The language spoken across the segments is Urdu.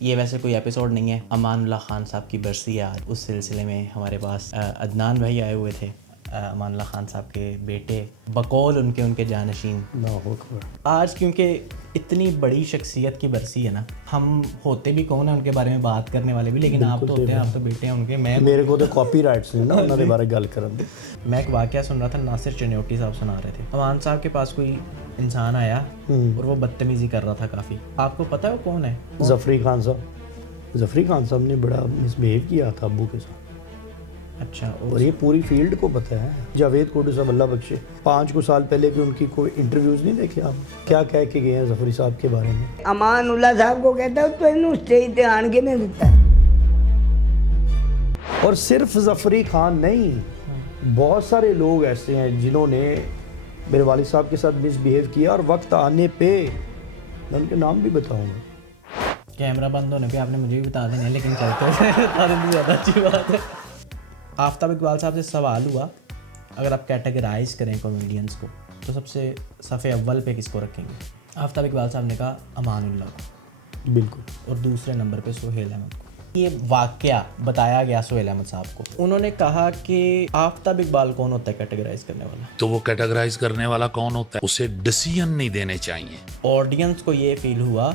یہ ویسے کوئی ایپیسوڈ نہیں ہے، امان اللہ خان صاحب کی برسی ہے آج، اس سلسلے میں ہمارے پاس عدنان بھائی آئے ہوئے تھے، امان اللہ خان صاحب کے بیٹے، بقول ان کے جانشین۔ آج کیونکہ اتنی بڑی شخصیت کی برسی ہے نا، ہم ہوتے بھی کون ہیں ان کے بارے میں بات کرنے والے بھی، لیکن آپ تو ہوتے ہیں، آپ تو بیٹے ہیں ان کے۔ میرے کو تو کاپی رائٹس نہیں نا انہوں نے بارے گل کرن دے۔ میں ایک واقعہ سن رہا تھا، ناصر چنیوٹی صاحب سنا رہے تھے، امان صاحب کے پاس کوئی انسان آیا اور وہ بدتمیزی کر رہا تھا کافی۔ آپ کو پتہ ہے وہ کون ہے؟ ظفری خان صاحب۔ ظفری خان صاحب نے بڑا مس بہیو کیا تھا ابو کے ساتھ۔ اچھا، اور یہ پوری فیلڈ کو پتہ ہے۔ جاوید کوٹو صاحب اللہ بخشے، 5 سال پہلے کی ان کی کوئی انٹرویوز نہیں دیکھے آپ؟ کیا کہہ کے گئے ہیں ظفری صاحب کے بارے میں؟ امان اللہ صاحب کو کہتا ہے تو انہوں اسٹیج تے آن کے نہیں دیتا۔ اور صرف ظفری خان نہیں، بہت سارے لوگ ایسے ہیں جنہوں نے میرے والد صاحب کے ساتھ مس بہیو کیا، اور وقت آنے پہ میں ان کے نام بھی بتاؤں گا۔ کیمرہ بند ہونے پہ آپ نے مجھے بھی بتا دینا ہے، لیکن چلتے بتا دیں تو زیادہ اچھی بات ہے۔ آفتاب اقبال صاحب سے سوال ہوا، اگر آپ کیٹیگرائز کریں کامیڈینس کو تو سب سے صفحے اول پہ کس کو رکھیں گے؟ آفتاب اقبال صاحب نے کہا امان اللہ کو، بالکل، اور دوسرے نمبر پہ سہیل احمد کو۔ یہ واقعہ بتایا گیا سہیل احمد صاحب کو، انہوں نے کہا کہ آفتاب اقبال کون ہوتا ہے کیٹیگرائز کرنے والا؟ تو وہ کیٹیگرائز کرنے والا کون ہوتا ہے؟ اسے ڈیسیژن نہیں دینے چاہیے۔ آڈینس کو یہ فیل ہوا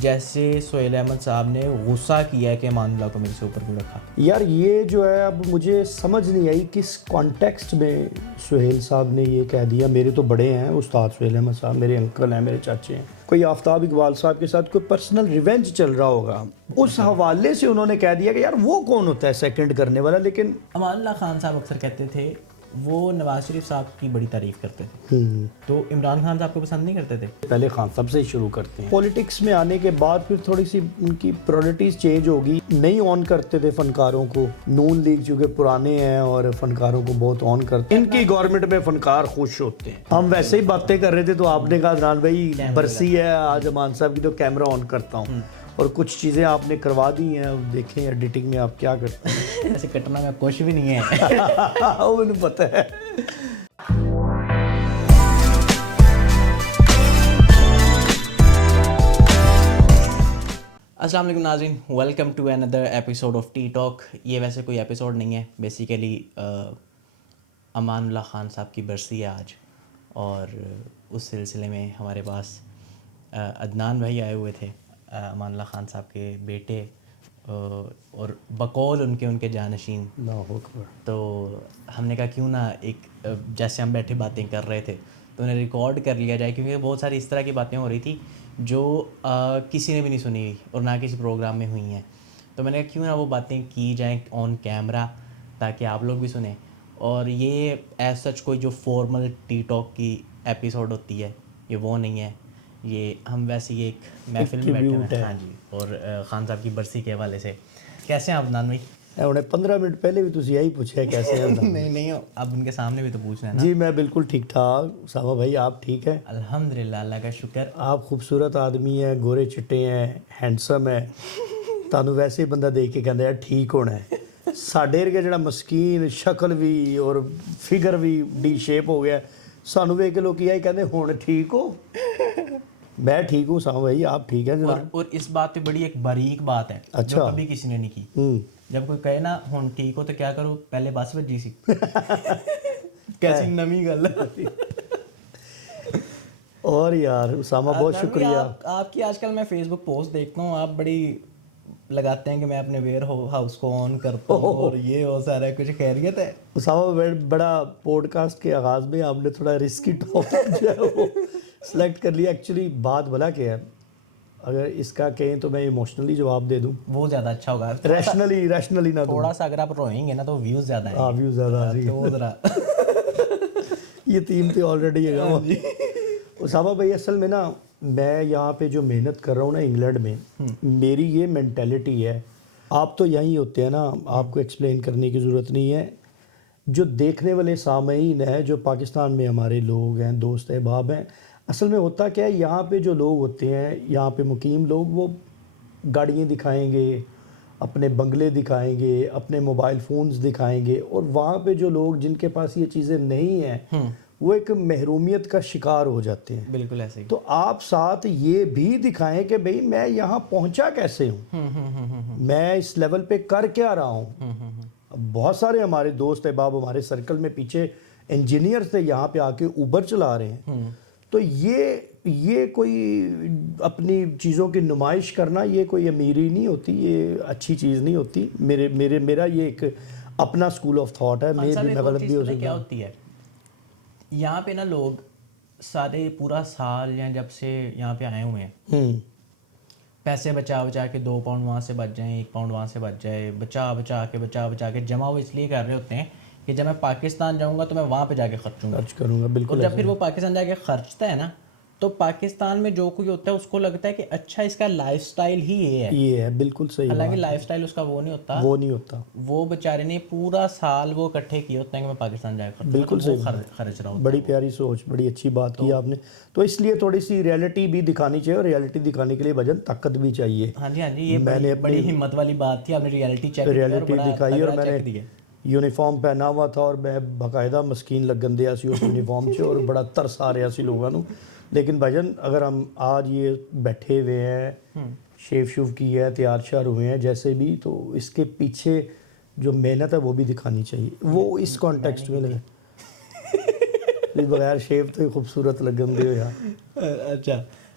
جیسے سہیل احمد صاحب نے غصہ کیا ہے کہ امان اللہ کو میرے سے اوپر کیوں رکھا۔ یار یہ جو ہے، اب مجھے سمجھ نہیں آئی کس کانٹیکسٹ میں سہیل صاحب نے یہ کہہ دیا۔ میرے تو بڑے ہیں استاد سہیل احمد صاحب، میرے انکل ہیں، میرے چاچے ہیں۔ کوئی آفتاب اقبال صاحب کے ساتھ کوئی پرسنل ریونج چل رہا ہوگا، اس حوالے سے انہوں نے کہہ دیا کہ یار وہ کون ہوتا ہے سیکنڈ کرنے والا۔ لیکن امان اللہ خان صاحب اکثر کہتے تھے وہ نواز شریف صاحب کی بڑی تعریف کرتے تھے، تو عمران خان صاحب کو پسند نہیں کرتے تھے۔ پہلے خان صاحب سے ہی شروع کرتے ہیں۔ پولیٹکس میں آنے کے بعد پھر تھوڑی سی ان کی پرائرٹیز چینج ہوگی، نہیں آن کرتے تھے فنکاروں کو۔ نون لیگ چونکہ پرانے ہیں اور فنکاروں کو بہت آن کرتے ہیں، ان کی گورنمنٹ میں فنکار خوش ہوتے ہیں۔ ہم ویسے ہی باتیں کر رہے تھے تو آپ نے کہا عدنان بھائی برسی ہے آج امان صاحب کی، تو کیمرہ آن کرتا ہوں، اور کچھ چیزیں آپ نے کروا دی ہیں، دیکھیں ایڈیٹنگ میں آپ کیا کرتے ہیں۔ ایسے کٹنا میں کچھ بھی نہیں ہے، وہ مجھے پتہ ہے۔ السلام علیکم ناظرین، welcome to another episode of tea talk. یہ ویسے کوئی ایپیسوڈ نہیں ہے، بیسیکلی امان اللہ خان صاحب کی برسی ہے آج، اور اس سلسلے میں ہمارے پاس عدنان بھائی آئے ہوئے تھے، امان اللہ خان صاحب کے بیٹے، اور بقول ان کے جانشین۔ تو ہم نے کہا کیوں نہ ایک جیسے ہم بیٹھے باتیں کر رہے تھے تو انہیں ریکارڈ کر لیا جائے، کیونکہ بہت ساری اس طرح کی باتیں ہو رہی تھی جو کسی نے بھی نہیں سنی ہوئی اور نہ کسی پروگرام میں ہوئی ہیں۔ تو میں نے کہا کیوں نہ وہ باتیں کی جائیں آن کیمرہ تاکہ آپ لوگ بھی سنیں۔ اور یہ ایز سچ کوئی جو فارمل ٹی ٹاک کی ایپیسوڈ ہوتی ہے یہ وہ نہیں ہے، یہ ہم ویسے یہ ایک محفل میں بیٹھے ہیں۔ ہاں جی، اور خان صاحب کی برسی کے حوالے سے کیسے ہیں آپ عدنان بھائی؟ انہیں 15 منٹ پہلے بھی تجھے یہی پوچھا کیسے ہیں؟ نہیں اب ان کے سامنے بھی تو پوچھنا ہے نا۔ جی میں بالکل ٹھیک ٹھاک۔ اسامہ بھائی آپ ٹھیک ہیں؟ الحمدللہ، اللہ کا شکر۔ آپ خوبصورت آدمی ہیں، گورے چٹے ہیں، ہینڈسم ہیں، تانوں ویسے ہی بندہ دیکھ کے کہندا ہے ٹھیک ہونا ہے۔ ساڈے ورگا جڑا مسکین شکل بھی اور فگر بھی ڈی شیپ ہو گیا، سانوں ویکھ کے لوگ یہی کہندے ہن ٹھیک ہو۔ میں ٹھیک ہوں اسامہ بھائی، آپ ٹھیک ہیں جناب؟ اور اس بات پہ بڑی ایک باریک بات ہے جو کبھی کسی نے نہیں کی۔ جب کوئی کہے نا ہن ٹھیک ہو تو کیا کرو، پہلے بس بجی سی، کیسی نمی گل ہے۔ اور یار اسامہ بہت شکریہ۔ آپ کی آج کل میں فیس بک پوسٹ دیکھتا ہوں، آپ بڑی لگاتے ہیں کہ میں اپنے ویئر ہاؤس کو آن کرتا ہوں اور یہ ہو سارا کچھ خیریت ہے؟ اسامہ بڑا پوڈ کاسٹ کے آغاز میں آپ نے تھوڑا رسکی ٹاپک جو ہے وہ سلیکٹ کر لیا۔ ایکچولی بات بھلا کیا ہے، اگر اس کا کہیں تو میں ایموشنلی جواب دے دوں، وہ زیادہ اچھا ہوگا۔ ریشنلی نہ دوں، تھوڑا سا اگر آپ روئیں گے نا تو ویوز زیادہ ہیں۔ ہاں ویوز زیادہ آ تو ذرا یہ تیم تو آلریڈی ہے گا۔ اسامہ بھائی اصل میں نا میں یہاں پہ جو محنت کر رہا ہوں نا انگلینڈ میں، میری یہ مینٹیلٹی ہے، آپ تو یہیں ہوتے ہیں نا، آپ کو ایکسپلین کرنے کی ضرورت نہیں ہے۔ جو دیکھنے والے سامعین ہیں جو پاکستان میں ہمارے لوگ ہیں، دوست احباب ہیں، اصل میں ہوتا کیا ہے، یہاں پہ جو لوگ ہوتے ہیں، یہاں پہ مقیم لوگ، وہ گاڑیاں دکھائیں گے، اپنے بنگلے دکھائیں گے، اپنے موبائل فونز دکھائیں گے، اور وہاں پہ جو لوگ جن کے پاس یہ چیزیں نہیں ہیں وہ ایک محرومیت کا شکار ہو جاتے ہیں. بالکل ایسے ہی. تو آپ ساتھ یہ بھی دکھائیں کہ بھئی میں یہاں پہنچا کیسے ہوں, میں اس لیول پہ کر کیا رہا ہوں. بہت سارے ہمارے دوست احباب ہمارے سرکل میں پیچھے انجینئر تھے, یہاں پہ آ کے اوبر چلا رہے ہیں. تو یہ کوئی اپنی چیزوں کی نمائش کرنا یہ کوئی امیری نہیں ہوتی, یہ اچھی چیز نہیں ہوتی. میرا یہ ایک اپنا اسکول آف تھاٹ ہے, میں غلط بھی ہو سکتا. کیا ہوتی ہے یہاں پہ نا, لوگ سارے پورا سال یا جب سے یہاں پہ آئے ہوئے ہیں, پیسے بچا کے 2 پاؤنڈ وہاں سے بچ جائیں, 1 پاؤنڈ وہاں سے بچ جائے, بچا کے جمع وہ اس لیے کر رہے ہوتے ہیں کہ جب میں پاکستان جاؤں گا تو میں وہاں پہ جا کے خرچ کروں گا. بالکل. اور جب پھر وہ پاکستان جا کے خرچتا ہے نا, تو پاکستان میں جو کوئی ہوتا ہے اس کو لگتا ہے کہ اچھا اس کا لائف سٹائل ہی یہ ہے. بالکل صحیح. حالانکہ لائف سٹائل اس کا وہ نہیں ہوتا. وہ بیچارے نے پورا سال وہ اکٹھے کیے ہوتے ہیں کہ میں پاکستان جا کے بالکل صحیح خرچ رہا ہوں. بڑی پیاری سوچ, بڑی اچھی بات کی آپ نے. تو اس لیے تھوڑی سی ریئلٹی بھی دکھانی چاہیے, اور ریئلٹی دکھانے کے لیے بھجن طاقت بھی چاہیے. ہاں جی, یہ بڑی ہمت والی بات تھی, آپ نے ریئلٹی دکھائی, اور میں نے یونیفارم پہنا ہوا تھا, اور میں باقاعدہ مسکین لگن دیا سی اس یونیفارم سے, اور بڑا ترس آ رہا سی لوگوں کو. لیکن بھجن اگر ہم آج یہ بیٹھے ہوئے ہیں, شیو کی ہے, تیار شیار ہوئے ہیں جیسے بھی, تو اس کے پیچھے جو محنت ہے وہ بھی دکھانی چاہیے. وہ اس کانٹیکسٹ میں لگے بغیر شیو تو خوبصورت لگن دے یار.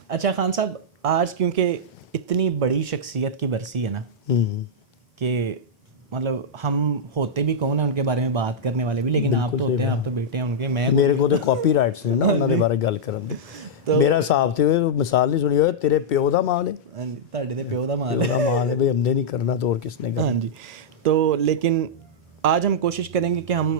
اچھا خان صاحب, آج کیونکہ اتنی بڑی شخصیت کی برسی ہے نا, کہ مطلب ہم ہوتے بھی کون ہیں ان کے بارے میں بات کرنے والے بھی, لیکن آپ تو ہوتے ہیں, آپ تو بیٹے ہیں ان کے. میرے کو تو کاپی رائٹس نہیں نا انہوں نے بارے گل کرن دے. میرا حساب تے ہوئے مثال نہیں سنی ہوئے, تیرے پیو دا مال ہے, تہاڈے تے پیو دا مال ہے بھئی, ہم نے نہیں کرنا تو اور کس نے کرنا. ہاں جی. تو لیکن آج ہم کوشش کریں گے کہ ہم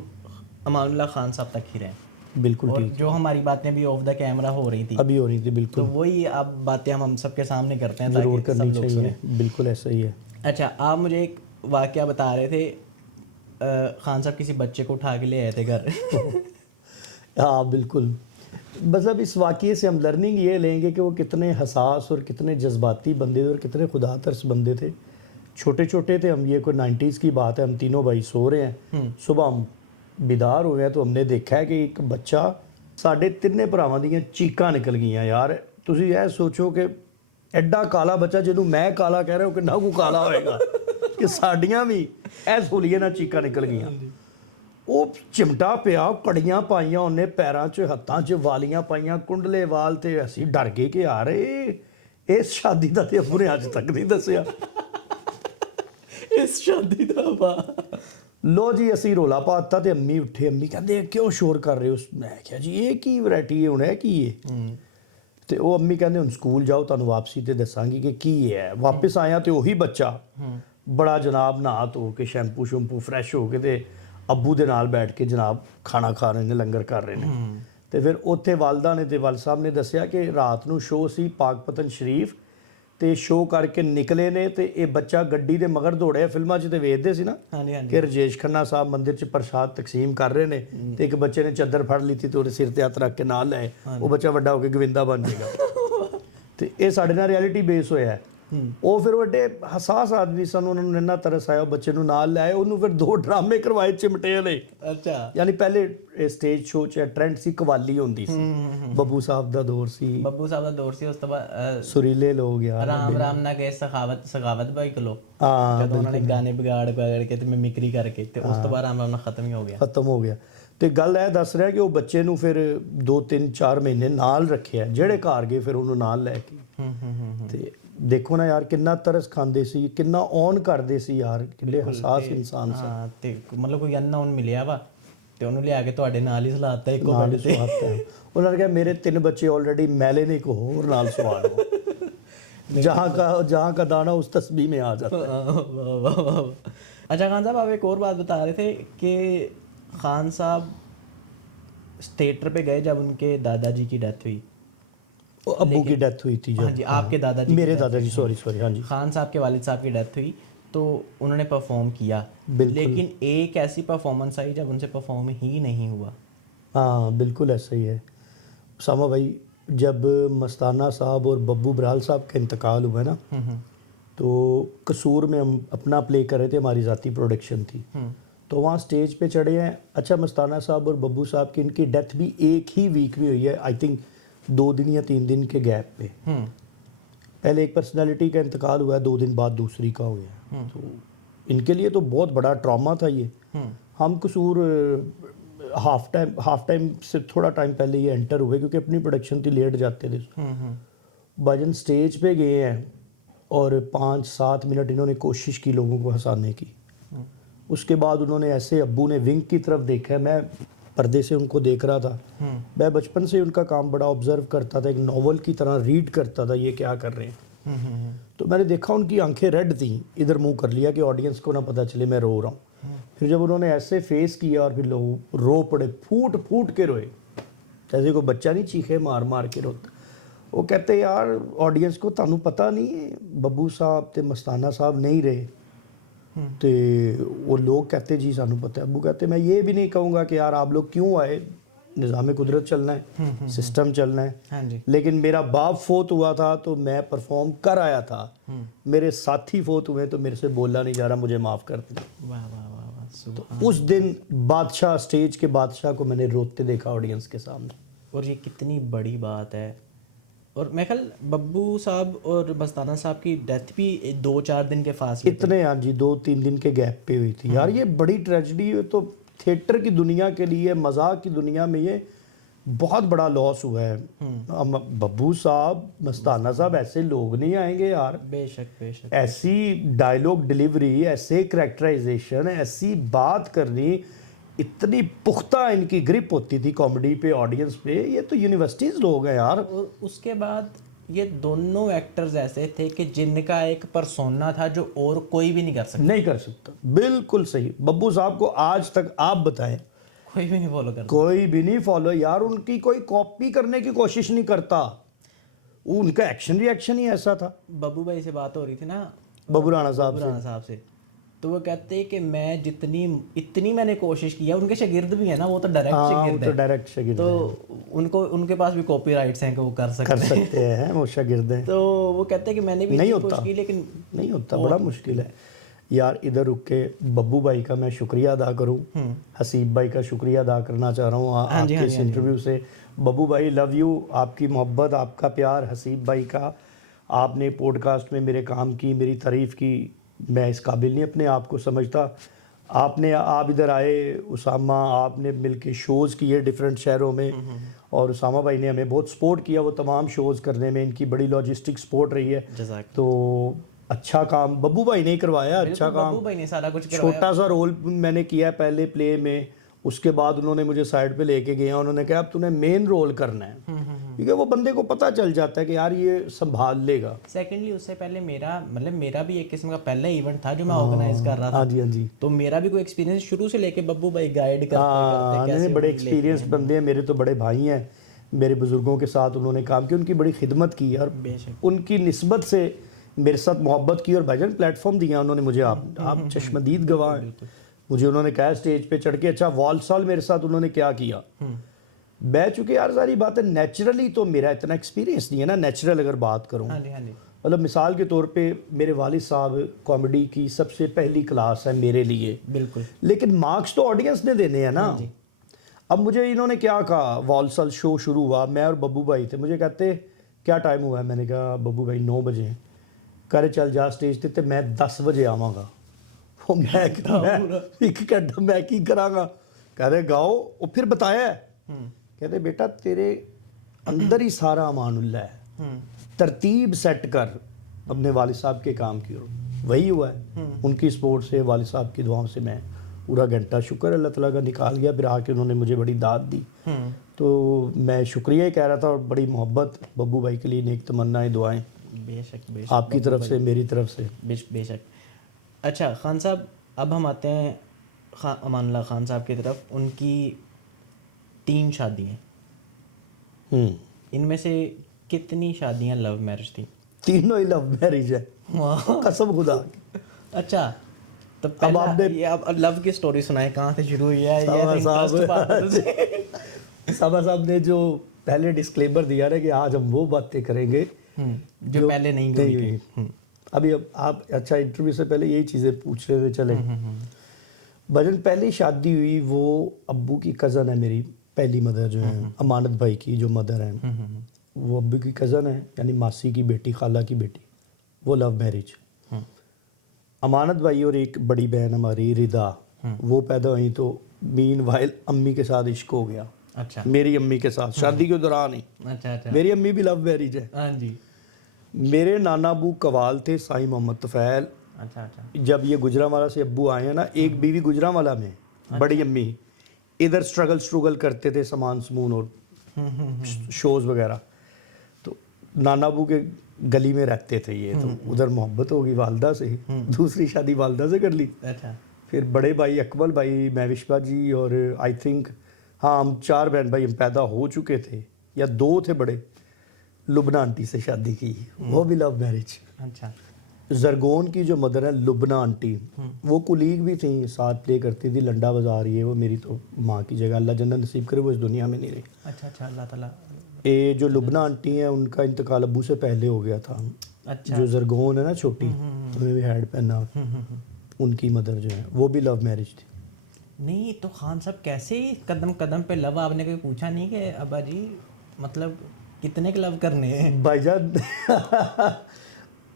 امان اللہ خان صاحب تک ہی رہیں. بالکل اور ٹھیک. جو ہماری باتیں بھی آف دا کیمرہ ہو رہی تھی, ابھی ہو رہی تھی, بالکل تو وہی اب باتیں ہم سب کے سامنے کرتے ہیں ضرور تاکہ کرنی سب لوگ چاہیے. سنیں. بالکل ایسا ہی ہے. اچھا, آپ مجھے ایک واقعہ بتا رہے تھے, خان صاحب کسی بچے کو اٹھا کے لے آئے تھے گھر. ہاں بالکل. مطلب اس واقعے سے ہم لرننگ یہ لیں گے کہ وہ کتنے حساس اور کتنے جذباتی بندے تھے, اور کتنے خدا ترس بندے تھے. چھوٹے چھوٹے تھے ہم, یہ کوئی 90s کی بات ہے, ہم تینوں بھائی سو رہے ہیں, صبح ہم بیدار ہوئے ہیں, تو ہم نے دیکھا ہے کہ ایک بچہ, ساڈے تینے بھراواں دیاں چیکاں نکل گئیاں یار. تسی یہ سوچو کہ ایڈا کالا بچہ جنوں میں کالا کہہ رہا ہوں, کنا کو کالا ہوئے گا, کہ ساڈیاں بھی ایس ہولیے نہ چیکاں نکل گئیاں. وہ چمٹا پیا, کڑیاں پائیاں انہیں پیراں 'چ, ہتھاں 'چ والیاں پائیاں, کنڈلے وال, تے اسی ڈر گئے کہ یار اس شادی دا تے ابو نے اج تک نہیں دسیا. اس شادی دا لو جی اسی رولا پاتا, تے امی اٹھے, امی کہندے کیوں شور کر رہے ہو؟ میں کہا جی یہ کی ورائٹی ہے, ہن ہے کی ہے؟ تے وہ امی کہندے ہن سکول جاؤ, تانوں واپسی تے دساں گی کہ کی ہے. واپس آیا تے وہی بچہ بڑا جناب نہا دھو کے شیمپو شیمپو فریش ہو کے تے ابو دے نال بیٹھ کے جناب کھانا کھا رہے ہیں, لنگر کر رہے ہیں. تے پھر اوتھے والدہ نے تے والد صاحب نے دسیا کہ رات نو شو سی پاک پتن شریف, تے شو کر کے نکلے نے, تے اے بچہ گڈی دے مگر دوڑیا. فلماں 'چ تے ویکھدے سی نا کہ رجیش کھنہ صاحب مندر 'چ پرشاد تقسیم کر رہے نے, تے ایک بچے نے چادر پھڑ لیتی تے سر تے ہاتھ رکھ کے نال لائے, وہ بچہ وڈا ہو کے گویندا بن جائے گا. تے اے ساڈے نال ریئلٹی بیس ہویا ہے. وہ پھر وڈے حساس آدمی سن, انہوں نے اتنا ترس آیا, بچے نو نال لے آئے, انہوں پھر 2 ڈرامے کروائے چمٹے والے. اچھا, یعنی پہلے اسٹیج شو چ ٹرینڈ سی قوالی ہوندی سی, ببو صاحب دا دور سی, ببو صاحب دا دور سی. اس تو بعد سریلے لوگ یار, رام رام نہ گئے سخاوت بھائی کلو, جدوں انہوں نے گانے بگاڑ کے تے ممکری کر کے, تے اس تو بعد رام رام نہ ختم ہی ہو گیا. ختم ہو گیا. تے گل یہ دس رہا کہ وہ بچے نو پھر 2-3-4 مہینے نال رکھیا, جہڑے گھر گئے پھر انہوں نال لے کے. تے دیکھو نا یار کنا ترس کھاندے سی, کنا اون کردے سی یار, کنے حساس انسان سی. ہاں, تے مطلب کوئی ان نون ملیا وا, تے انہوں لیا کے تواڈے نال ہی سلاتا ایک نال سواتا ہے. انہوں نے کہا میرے 3 بچے آلریڈی میلے نے, کو اور نال سوا دو. جہاں کا دانہ اس تسبیح میں آ جاتا ہے. اچھا خان صاحب, آپ ایک اور بات بتا رہے تھے کہ خان صاحب تھیٹر پہ گئے جب ان کے دادا جی کی ڈیتھ ہوئی. ابو کی ڈیتھ ہوئی تھی جب. ہاں جی, آپ کے دادا جی, میرے دادا جی, سوری, ہاں جی. خان صاحب کے والد صاحب کی ڈیتھ ہوئی تو انہوں نے پرفارم کیا, لیکن ایک ایسی پرفارمنس آئی جب ان سے پرفارم ہی نہیں ہوا. ہاں بالکل ایسا ہی ہے. اسامہ بھائی, جب مستانہ صاحب اور ببو برال صاحب کا انتقال ہوا نا, تو قصور میں ہم اپنا پلے کر رہے تھے, ہماری ذاتی پروڈکشن تھی. تو وہاں سٹیج پہ چڑھے ہیں. اچھا مستانہ صاحب اور ببو صاحب کی ان کی ڈیتھ بھی ایک ہی ویک میں ہوئی ہے, آئی تھنک 2 دن یا 3 دن کے گیپ پہ. پہلے ایک پرسنالٹی کا انتقال ہوا ہے, 2 دن بعد دوسری کا ہو گیا. تو ان کے لیے تو بہت بڑا ٹراما تھا یہ. ہم قصور ہاف ٹائم سے تھوڑا ٹائم پہلے یہ انٹر ہوئے کیونکہ اپنی پروڈکشن تھی, لیٹ جاتے تھے. بھاجن سٹیج پہ گئے ہیں اور 5-7 منٹ انہوں نے کوشش کی لوگوں کو ہنسانے کی. اس کے بعد انہوں نے ایسے, ابو نے ونگ کی طرف دیکھا ہے, میں پردے سے ان کو دیکھ رہا تھا. میں بچپن سے ان کا کام بڑا آبزرو کرتا تھا, ایک ناول کی طرح ریڈ کرتا تھا یہ کیا کر رہے ہیں. تو میں نے دیکھا ان کی آنکھیں ریڈ تھیں, ادھر منہ کر لیا کہ آڈینس کو نہ پتہ چلے میں رو رہا ہوں. پھر جب انہوں نے ایسے فیس کیا اور پھر لوگ رو پڑے, پھوٹ پھوٹ کے روئے, جیسے کوئی بچہ نہیں چیخے مار مار کے روتا. وہ کہتے یار آڈینس کو تانوں پتہ نہیں ہے ببو صاحب تے مستانہ صاحب نہیں رہے. تو وہ لوگ کہتے جی سانوں پتہ ہے. ابو کہتے میں یہ بھی نہیں کہوں گا کہ یار آپ لوگ کیوں آئے, نظام قدرت چلنا ہے, سسٹم چلنا ہے. لیکن میرا باپ فوت ہوا تھا تو میں پرفارم کر آیا تھا, میرے ساتھی فوت ہوئے تو میرے سے بولا نہیں جا رہا, مجھے معاف کر دیں. تو اس دن بادشاہ, اسٹیج کے بادشاہ کو میں نے روتے دیکھا آڈینس کے سامنے. اور یہ کتنی بڑی بات ہے. اور میں خیال ببو صاحب اور مستانہ صاحب کی ڈیتھ بھی 2-4 دن کے فاصلے اتنے, ہاں جی 2-3 دن کے گیپ پہ ہوئی تھی. یار یہ بڑی ٹریجڈی ہے, تو تھیٹر کی دنیا کے لیے, مذاق کی دنیا میں یہ بہت بڑا لاس ہوا ہے. ببو صاحب مستانہ صاحب ایسے لوگ نہیں آئیں گے یار. بے شک بے شک. ایسی ڈائیلاگ ڈیلیوری, ایسے کریکٹرائزیشن, ایسی بات کرنی, اتنی پختہ ان کی گرپ ہوتی تھی کامیڈی پہ, آڈینس پہ. یہ تو یونیورسٹیز لوگ ہیں یار. اور اس کے بعد یہ دونوں ایکٹرز ایسے تھے کہ جن کا ایک پرسونا تھا جو اور کوئی بھی نہیں کر سکتا. نہیں کر سکتا, بالکل صحیح. ببو صاحب کو آج تک آپ بتائیں کوئی بھی نہیں فالو کرتا. کوئی بھی نہیں فالو یار. ان کی کوئی کاپی کرنے کی کوشش نہیں کرتا. ان کا ایکشن ری ایکشن ہی ایسا تھا. ببو بھائی سے بات ہو رہی تھی نا, ببو رانا صاحب سے, تو وہ کہتے ہیں کہ میں اتنی میں نے کوشش کی ہے. ان کے شاگرد بھی ہیں نا, وہ تو ڈائریکٹ شاگرد, تو ان کے پاس بھی کاپی رائٹس ہیں کہ وہ کر سکتے ہیں, وہ شاگرد ہیں. تو وہ کہتے ہیں کہ میں نے بھی کوشش کی لیکن نہیں ہوتا, بڑا مشکل ہے یار. ادھر رک کے ببو بھائی کا میں شکریہ ادا کروں, حسیب بھائی کا شکریہ ادا کرنا چاہ رہا ہوں آپ کے اس انٹرویو سے. ببو بھائی لو یو, آپ کی محبت, آپ کا پیار. حسیب بھائی کا, آپ نے پوڈ کاسٹ میں میرے کام کی, میری تعریف کی. میں اس قابل نہیں اپنے آپ کو سمجھتا. آپ ادھر آئے, اسامہ, آپ نے مل کے شوز کیے ڈیفرنٹ شہروں میں, اور اسامہ بھائی نے ہمیں بہت سپورٹ کیا وہ تمام شوز کرنے میں. ان کی بڑی لاجسٹک سپورٹ رہی ہے. تو اچھا کام ببو بھائی نے کروایا, اچھا کام. چھوٹا سا رول میں نے کیا ہے پہلے پلے میں, اس کے بعد انہوں نے مجھے سائڈ پہ لے کے گئے, انہوں نے کہا اب تو نے مین رول کرنا ہے, کیونکہ وہ بندے کو پتہ چل جاتا ہے کہ یار یہ سنبھال لے گا. سیکنڈلی اس سے پہلے میرا بھی ایک قسم کا پہلا ایونٹ تھا جو میں آرگنائز کر رہا تھا. ہاں جی. تو میرا بھی کوئی ایکسپیرینس شروع سے لے کے ببو بھائی گائیڈ کرتے بڑے ایکسپیرینس بندے ہیں. میرے تو بڑے بھائی ہیں, میرے بزرگوں کے ساتھ انہوں نے کام کیا, ان کی بڑی خدمت کی, اور ان کی نسبت سے میرے ساتھ محبت کی, اور بھائی پلیٹ فارم دیا انہوں نے مجھے. آپ چشمدید گواہ ہیں. مجھے انہوں نے کہا اسٹیج پہ چڑھ کے, اچھا وال سال میرے ساتھ انہوں نے کیا کیا. میں چونکہ یار ساری بات ہے نیچرلی, تو میرا اتنا ایکسپیرینس نہیں ہے نا نیچرل اگر بات کروں. مطلب مثال کے طور پہ میرے والد صاحب کامیڈی کی سب سے پہلی کلاس ہے میرے لیے, بالکل, لیکن مارکس تو آڈینس نے دینے ہیں نا. اب مجھے انہوں نے کیا کہا, والسل شو شروع ہوا, میں اور ببو بھائی تھے. مجھے کہتے کیا ٹائم ہوا ہے, میں نے کہا ببو بھائی 9 بجے ہیں. کہہ رہے چل جا اسٹیج تے, میں 10 بجے آواں گا. ایک گھنٹہ میں کی کراں گا. کہہ رہے گاؤ, اور پھر بتایا ہے, کہتے بیٹا تیرے اندر ہی سارا امان اللہ ہے, ترتیب سیٹ کر اپنے والد صاحب کے کام کی. وہی ہوا ہے, ان کی سپورٹ سے, والد صاحب کی دعاؤں سے میں پورا گھنٹہ شکر اللہ تعالیٰ کا نکال گیا. پھر آ کے انہوں نے مجھے بڑی داد دی. تو میں شکریہ ہی کہہ رہا تھا, اور بڑی محبت ببو بھائی کے لیے نیک تمنائیں, دعائیں بے شک آپ کی طرف سے, میری طرف سے. بے شک. اچھا خان صاحب, اب ہم آتے ہیں امان اللہ خان صاحب کی طرف. ان کی 3 شادیاں, ان میں سے کتنی شادیاں لو میرج تھیں؟ تینوں ہی لو میرج ہے, قسم خدا. اچھا, تو اب آپ نے لو کی سٹوری سنائیں, کہاں سے شروع ہوئی ہے؟ صابر صاحب نے جو پہلے ڈسکلیمر دیا ہے کہ آج ہم وہ باتیں کریں گے جو پہلے نہیں ہوئی. ابھی آپ اچھا انٹرویو سے پہلے یہی چیزیں پوچھ رہے تھے, چلیں. بھجن پہلی شادی ہوئی وہ ابو کی کزن ہے میری پہلی مدر جو ہیں امانت بھائی کی جو مدر ہیں وہ ابو کی کزن ہے یعنی ماسی کی بیٹی خالہ کی بیٹی وہ لو میرج. امانت بھائی اور ایک بڑی بہن ہماری ردا وہ پیدا ہوئی تو مین وائل امی کے ساتھ عشق ہو گیا. اچھا میری امی کے ساتھ شادی کے دوران ہی. اچھا اچھا میری امی بھی لو میرج ہے. ہاں جی میرے نانا ابو قوال تھے سائی محمد طفیل. اچھا اچھا جب یہ گجرانوالہ سے ابو آئے ہیں نا ایک بیوی گجرانوالہ میں بڑی امی ادھر اسٹرگل کرتے تھے سامان سمون اور شوز وغیرہ. تو نانا ابو کے گلی میں رہتے تھے یہ تو ادھر محبت ہوگی والدہ سے دوسری شادی والدہ سے کر لی. اچھا پھر بڑے بھائی اکمل بھائی مہوشبا جی اور آئی تھنک ہاں ہم 4 بہن بھائی ہم پیدا ہو چکے تھے یا 2 تھے بڑے. لبنہ آنٹی سے شادی کی وہ بھی لو میرج. اچھا زرگون کی جو مدر ہے لبنہ آنٹی وہ کلیگ بھی تھیں ساتھ پلے کرتی تھی لنڈا بازار. یہ وہ میری تو ماں کی جگہ اللہ جنت نصیب کرے وہ اس دنیا میں نہیں رہی. اچھا اچھا اللہ تعالیٰ. یہ جو لبنہ آنٹی ہیں ان کا انتقال ابو سے پہلے ہو گیا تھا. اچھا جو زرگون ہے نا چھوٹی انہیں بھی ہیڈ پہنا ان کی مدر جو ہے وہ بھی لو میرج تھی. نہیں تو خان صاحب کیسے قدم قدم پہ لو آپ نے کوئی پوچھا نہیں کہ ابا جی مطلب کتنے کے لو کرنے ہیں؟ بھائی جان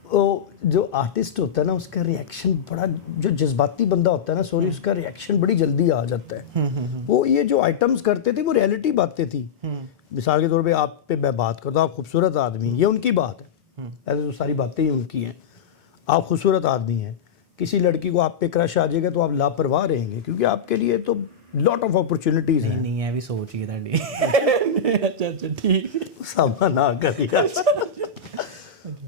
وہ جو آرٹسٹ ہوتا ہے نا اس کا ریئیکشن بڑا جو جذباتی بندہ ہوتا ہے نا سوری اس کا ریئیکشن بڑی جلدی آ جاتا ہے. وہ یہ جو آئٹمز کرتے تھے وہ ریئلٹی باتیں تھیں. مثال کے طور پہ آپ پہ میں بات کرتا ہوں آپ خوبصورت آدمی یہ ان کی بات ہے ایسے تو ساری باتیں ہی ان کی ہیں. آپ خوبصورت آدمی ہیں کسی لڑکی کو آپ پہ کرش آ جائے گا تو آپ لاپرواہ رہیں گے کیونکہ آپ کے لیے تو لاٹ آف اپرچونیٹیز ہیں. نہیں ہے بھی سوچ ہی تھا. اچھا اچھا ٹھیک سامان نہ کرے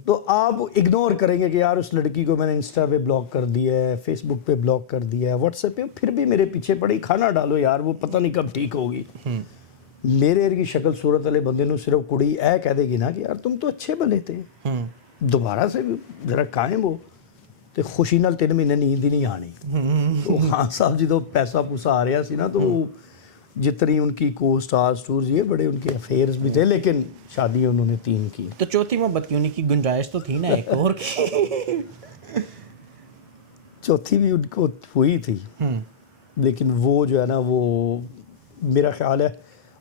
تو آپ اگنور کریں گے کہ یار اس لڑکی کو میں نے انسٹا پہ بلاک کر دیا ہے فیس بک پہ بلاک کر دیا ہے واٹس ایپ پہ پھر بھی میرے پیچھے پڑی کھانا ڈالو یار وہ پتہ نہیں کب ٹھیک ہوگی. میرے کی شکل صورت والے بندے نو صرف کڑی اے کہہ دے گی نا کہ یار تم تو اچھے بنے تھے دوبارہ سے ذرا قائم ہو تو خوشی نال 3 مہینے نیند ہی نہیں آنی. تو خان صاحب جی تو پیسہ پوسا آ رہا سی نا تو جتنی ان کی کو سٹارز ٹورز یہ بڑے ان کے افیئرز بھی تھے لیکن شادی انہوں نے 3 کی. تو چوتھی محبت کیوں نہیں کی؟ گنجائش تو تھی نا ایک اور کی. چوتھی بھی ان کو ہوئی تھی لیکن وہ جو ہے نا وہ میرا خیال ہے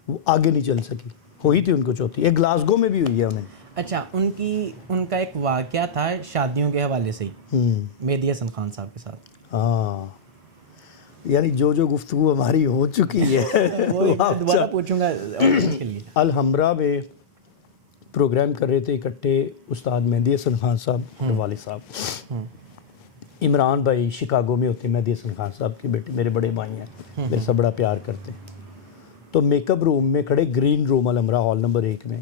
وہ آگے نہیں چل سکی. ہوئی تھی ان کو چوتھی ایک گلاسگو میں بھی ہوئی ہے انہیں. اچھا ان کا ایک واقعہ تھا شادیوں کے حوالے سے ہی مہدی حسن خان صاحب کے ساتھ. ہاں یعنی جو گفتگو ہماری ہو چکی ہے دوبارہ پوچھوں گا کے لیے. الحمرہ میں پروگرام کر رہے تھے اکٹھے استاد مہدی حسن خان صاحب والد صاحب. عمران بھائی شکاگو میں ہوتے مہدی حسن خان صاحب کی بیٹے میرے بڑے بھائی ہیں میرے سے بڑا پیار کرتے. تو میک اپ روم میں کھڑے گرین روم الحمرہ ہال نمبر 1 میں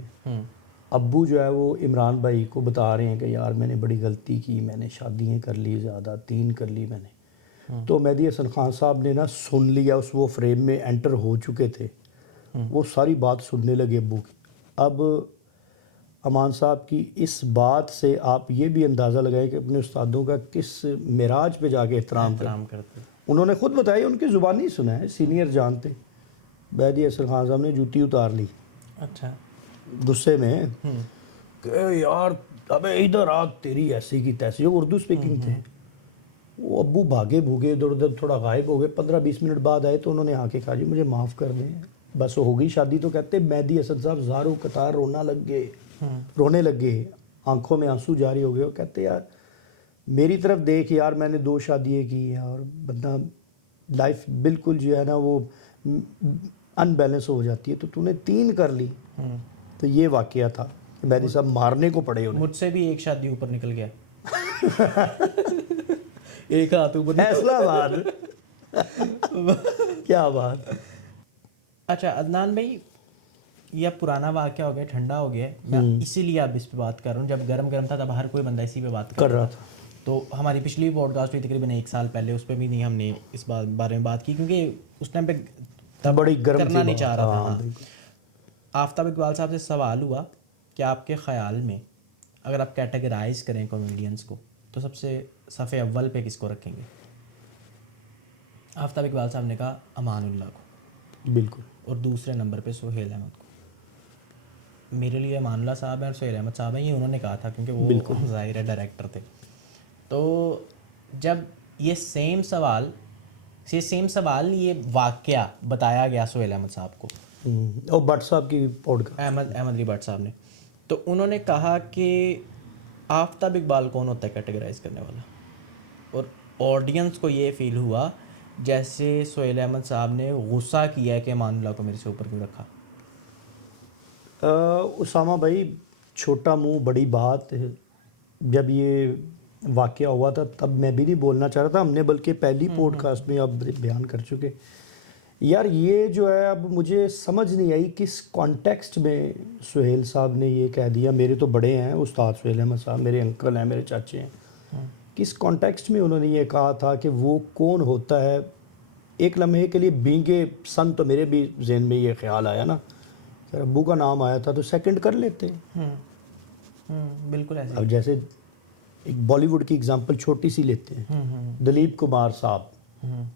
ابو جو ہے وہ عمران بھائی کو بتا رہے ہیں کہ یار میں نے بڑی غلطی کی میں نے شادیاں کر لی زیادہ 3 کر لی میں نے. تو مہدی حسن خان صاحب نے نا سن لیا اس وہ فریم میں انٹر ہو چکے تھے وہ ساری بات سننے لگے ابو کی. اب امان صاحب کی اس بات سے آپ یہ بھی اندازہ لگائیں کہ اپنے استادوں کا کس معراج پہ جا کے احترام کرتے. انہوں نے خود بتایا ان کی زبانی سنا ہے سینئر جانتے. مہدی حسن خان صاحب نے جوتی اتار لی اچھا غصے میں کہ یار ابے ادھر آ تیری ایسی کی تیسی. وہ اردو اسپیکنگ تھے. وہ ابو بھاگے بھوگے ادھر ادھر تھوڑا غائب ہو گئے. 15-20 منٹ بعد آئے تو انہوں نے آ کے کہا جی مجھے معاف کر دیں بس ہو گئی شادی. تو کہتے مہدی حسن صاحب زاروں قطار رونے لگ گئے آنکھوں میں آنسو جاری ہو گئے. وہ کہتے یار میری طرف دیکھ یار میں نے 2 شادیاں کی ہیں اور بندہ لائف بالکل جو ہے نا وہ ان بیلنس ہو جاتی ہے تو نے 3 کر لی. تو یہ واقعہ تھا کہ مہدی صاحب مارنے کو پڑے انہیں. مجھ سے بھی ایک شادی اوپر نکل گیا. ایک ہاتھ اوپر فیصلہ آباد کیا بات. اچھا عدنان بھائی یہ اب پرانا واقعہ ہو گیا ٹھنڈا ہو گیا میں اسی لیے اب اس پہ بات کر رہا ہوں. جب گرم تھا تب ہر کوئی بندہ اسی پہ بات کر رہا تھا. تو ہماری پچھلی پوڈ کاسٹ ہوئی تقریباً 1 سال پہلے اس پہ بھی نہیں ہم نے اس بارے میں بات کی کیونکہ اس ٹائم پہ بڑی گرم کرنا نہیں چاہ رہا تھا. آفتاب اقبال صاحب سے سوال ہوا کہ آپ کے خیال میں اگر آپ کیٹیگرائز کریں کامیڈینس کو تو سب سے صفحے اول پہ کس کو رکھیں گے؟ آفتاب اقبال صاحب نے کہا امان اللہ کو بالکل اور دوسرے نمبر پہ سہیل احمد کو. میرے لیے امان اللہ صاحب ہیں اور سہیل احمد صاحب ہیں یہ انہوں نے کہا تھا کیونکہ وہ ظاہر ہے ڈائریکٹر تھے. تو جب یہ سیم سوال سیم سوال یہ واقعہ بتایا گیا سہیل احمد صاحب کو اور بٹ صاحب کی پوڈ کا احمد علی بٹ صاحب نے. تو انہوں نے کہا کہ آفتاب اقبال کون ہوتا ہے کیٹیگرائز کرنے والا, اور آڈینس کو یہ فیل ہوا جیسے سہیل احمد صاحب نے غصہ کیا ہے کہ امان اللہ کو میرے سے اوپر کیوں رکھا. اسامہ بھائی چھوٹا منہ بڑی بات. جب یہ واقعہ ہوا تھا تب میں بھی نہیں بولنا چاہ رہا تھا, ہم نے بلکہ پہلی پوڈ کاسٹ میں اب بیان کر چکے. یار یہ جو ہے اب مجھے سمجھ نہیں آئی کس کانٹیکسٹ میں سہیل صاحب نے یہ کہہ دیا. میرے تو بڑے ہیں استاد سہیل احمد صاحب, میرے انکل ہیں, میرے چاچے ہیں. کس کانٹیکسٹ میں انہوں نے یہ کہا تھا کہ وہ کون ہوتا ہے. ایک لمحے کے لیے بینگ اے سن تو میرے بھی ذہن میں یہ خیال آیا نا, ابو کا نام آیا تھا تو سیکنڈ کر لیتے ہیں. بالکل ایسے. اب جیسے ایک بالی ووڈ کی اگزامپل چھوٹی سی لیتے ہیں, دلیپ کمار صاحب,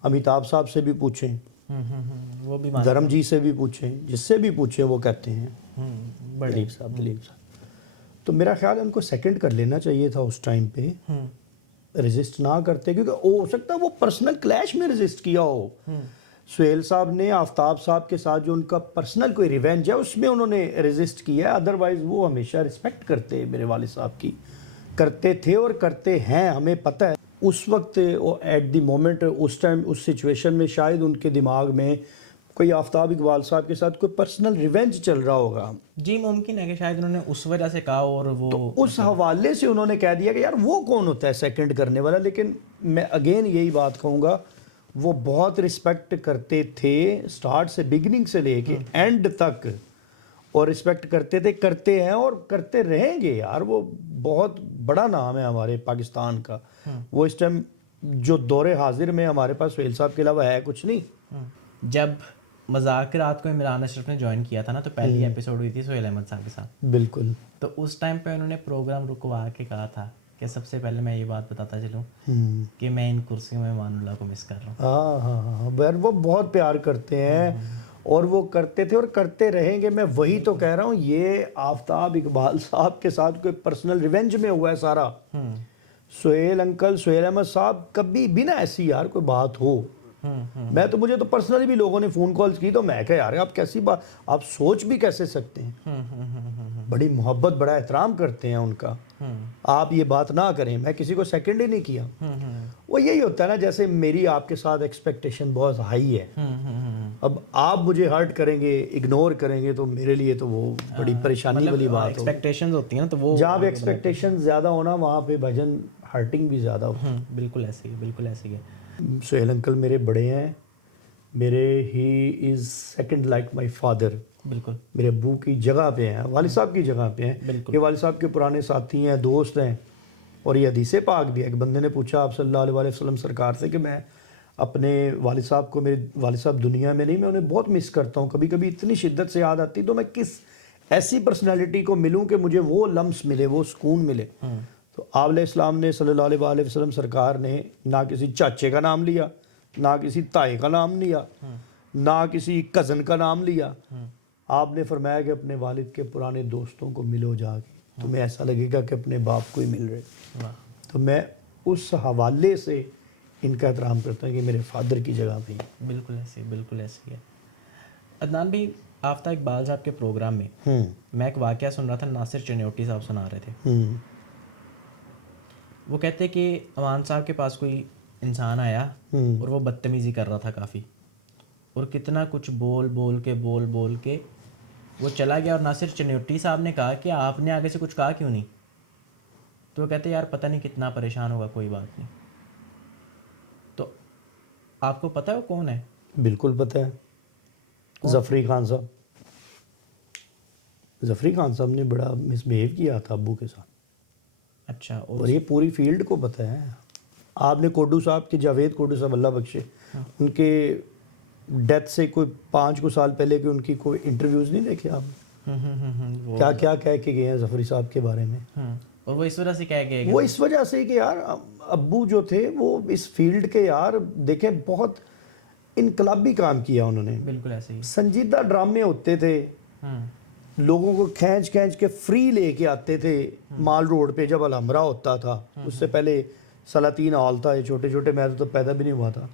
امیتابھ صاحب سے بھی پوچھیں, وہ بھی دھرم جی سے بھی پوچھیں, جس سے بھی پوچھیں وہ کہتے ہیں دلیپ صاحب. تو میرا خیال ہے ان کو سیکنڈ کر لینا چاہیے تھا اس ٹائم پہ, ریزسٹ نہ کرتے, کیونکہ ہو سکتا ہے وہ پرسنل کلیش میں ریزسٹ کیا ہو. سہیل صاحب نے آفتاب صاحب کے ساتھ جو ان کا پرسنل کوئی ریونج ہے اس میں انہوں نے ریزسٹ کیا ہے. ادروائز وہ ہمیشہ رسپیکٹ کرتے میرے والد صاحب کی, کرتے تھے اور کرتے ہیں, ہمیں پتہ ہے. اس وقت ایٹ دی مومنٹ اس ٹائم اس سچویشن میں شاید ان کے دماغ میں کوئی آفتاب اقبال صاحب کے ساتھ کوئی پرسنل ریونج چل رہا ہوگا. جی ممکن ہے کہ شاید انہوں نے اس وجہ سے کہا, اور وہ اس حوالے سے انہوں نے کہہ دیا کہ یار وہ کون ہوتا ہے سیکنڈ کرنے والا. لیکن میں اگین یہی بات کہوں گا, وہ بہت رسپیکٹ کرتے تھے سٹارٹ سے, بگننگ سے لے کے اینڈ تک, اور رسپیکٹ کرتے تھے, کرتے ہیں اور کرتے رہیں گے. یار وہ بہت بڑا نام ہے ہمارے پاکستان کا. وہ اس ٹائم جو دور حاضر میں ہمارے پاس سہیل صاحب کے علاوہ ہے کچھ نہیں. جب مذاکرات کو عمران اشرف نے جوائن کیا تھا نا, تو پہلی ایپیسوڈ ہوئی تھی سہیل احمد صاحب کے ساتھ. بالکل. تو اس ٹائم پہ انہوں نے پروگرام رکوا کے کہا تھا کہ سب سے پہلے میں یہ بات بتاتا چلوں کہ میں ان کرسیوں میں امان اللہ کو مس کر رہا ہوں. ہاں وہ بہت پیار کرتے ہیں اور وہ کرتے تھے اور کرتے رہیں گے. میں وہی تو کہہ رہا ہوں, یہ آفتاب اقبال صاحب کے ساتھ کوئی پرسنل ریونج میں ہوا ہے سارا. سہیل انکل, سہیل احمد صاحب کبھی بھی نہ ایسی یار کوئی بات ہو. میں تو مجھے تو پرسنلی بھی لوگوں نے فون کالز کی تو میں کہا یار آپ کیسی بات, آپ سوچ بھی کیسے سکتے ہیں. بڑی محبت بڑا احترام کرتے ہیں ان کا, آپ یہ بات نہ کریں. میں کسی کو سیکنڈ ہی نہیں کیا. وہ یہی ہوتا ہے نا, جیسے میری آپ کے ساتھ ایکسپیکٹیشن بہت ہائی ہے, اب آپ مجھے ہرٹ کریں گے, اگنور کریں گے تو میرے لیے تو وہ بڑی پریشانی والی بات ہوگی. ایکسپیکٹیشنز ہوتی ہیں نا, تو وہ جہاں پہ ایکسپیکٹیشن زیادہ ہونا وہاں پہ بھجن ہرٹنگ بھی زیادہ ہو. بالکل ایسے ہی, بالکل ایسے ہی ہے. سہیل انکل میرے بڑے ہیں, میرے ہی is second like my father. بالکل میرے ابو کی جگہ پہ ہیں, والد صاحب کی جگہ پہ ہیں. یہ والد صاحب کے پرانے ساتھی ہیں, دوست ہیں, اور یہ حدیث پاک بھی ہے. ایک بندے نے پوچھا آپ صلی اللہ علیہ وسلم سرکار سے کہ میں اپنے والد صاحب کو, میرے والد صاحب دنیا میں نہیں, میں انہیں بہت مس کرتا ہوں, کبھی کبھی اتنی شدت سے یاد آتی, تو میں کس ایسی پرسنالٹی کو ملوں کہ مجھے وہ لمس ملے, وہ سکون ملے. تو آپ علیہ السلام نے صلی اللہ علیہ وسلم سرکار نے نہ کسی چاچے کا نام لیا, نہ کسی تائی کا نام لیا, نہ کسی کزن کا نام لیا. آپ نے فرمایا کہ اپنے والد کے پرانے دوستوں کو ملو جا کے, تمہیں ایسا لگے گا کہ اپنے باپ کو ہی مل رہے. تو میں اس حوالے سے ان کا احترام کرتا ہوں کہ میرے فادر کی جگہ پہ. بالکل ایسے, بالکل ایسے ہے. عدنان بھائی, آفتاب اقبال صاحب کے پروگرام میں میں ایک واقعہ سن رہا تھا, ناصر چنیوٹی صاحب سنا رہے تھے. وہ کہتے کہ امان صاحب کے پاس کوئی انسان آیا اور وہ بدتمیزی کر رہا تھا کافی, اور کتنا کچھ بول کے وہ چلا گیا. اور ناصر چنیوٹی صاحب نے کہا کہ آپ نے آگے سے کچھ کہا کیوں نہیں؟ تو وہ کہتے یار پتہ نہیں کتنا پریشان ہوگا, کوئی بات نہیں. تو آپ کو پتہ ہے وہ کون ہے؟ بالکل پتہ ہے, ظفری خان صاحب. ظفری خان صاحب نے بڑا مس بہیو کیا تھا ابو کے ساتھ. اچھا. اور یہ پوری فیلڈ کو پتہ ہے. آپ نے کوڈو صاحب کے, جاوید کوڈو صاحب اللہ بخشے, ان کے ڈیتھ سے کوئی 5 سال پہلے کے ان کی کوئی انٹرویوز نہیں دیکھے آپ؟ کیا کیا کہہ کے گئے ہیں ظفری صاحب کے بارے میں. اور وہ اس وجہ سے کہہ گئے, وہ اس وجہ سے کہ یار ابو جو تھے وہ اس فیلڈ کے یار دیکھیں بہت انقلابی کام کیا انہوں نے. بالکل ایسے ہی. سنجیدہ ڈرامے ہوتے تھے, لوگوں کو کھینچ کے فری لے کے آتے تھے مال روڈ پہ جب الحمرا ہوتا تھا. اس سے پہلے سلاطین ہال تھا, یہ چھوٹے چھوٹے, میں تو پیدا بھی نہیں ہوا تھا.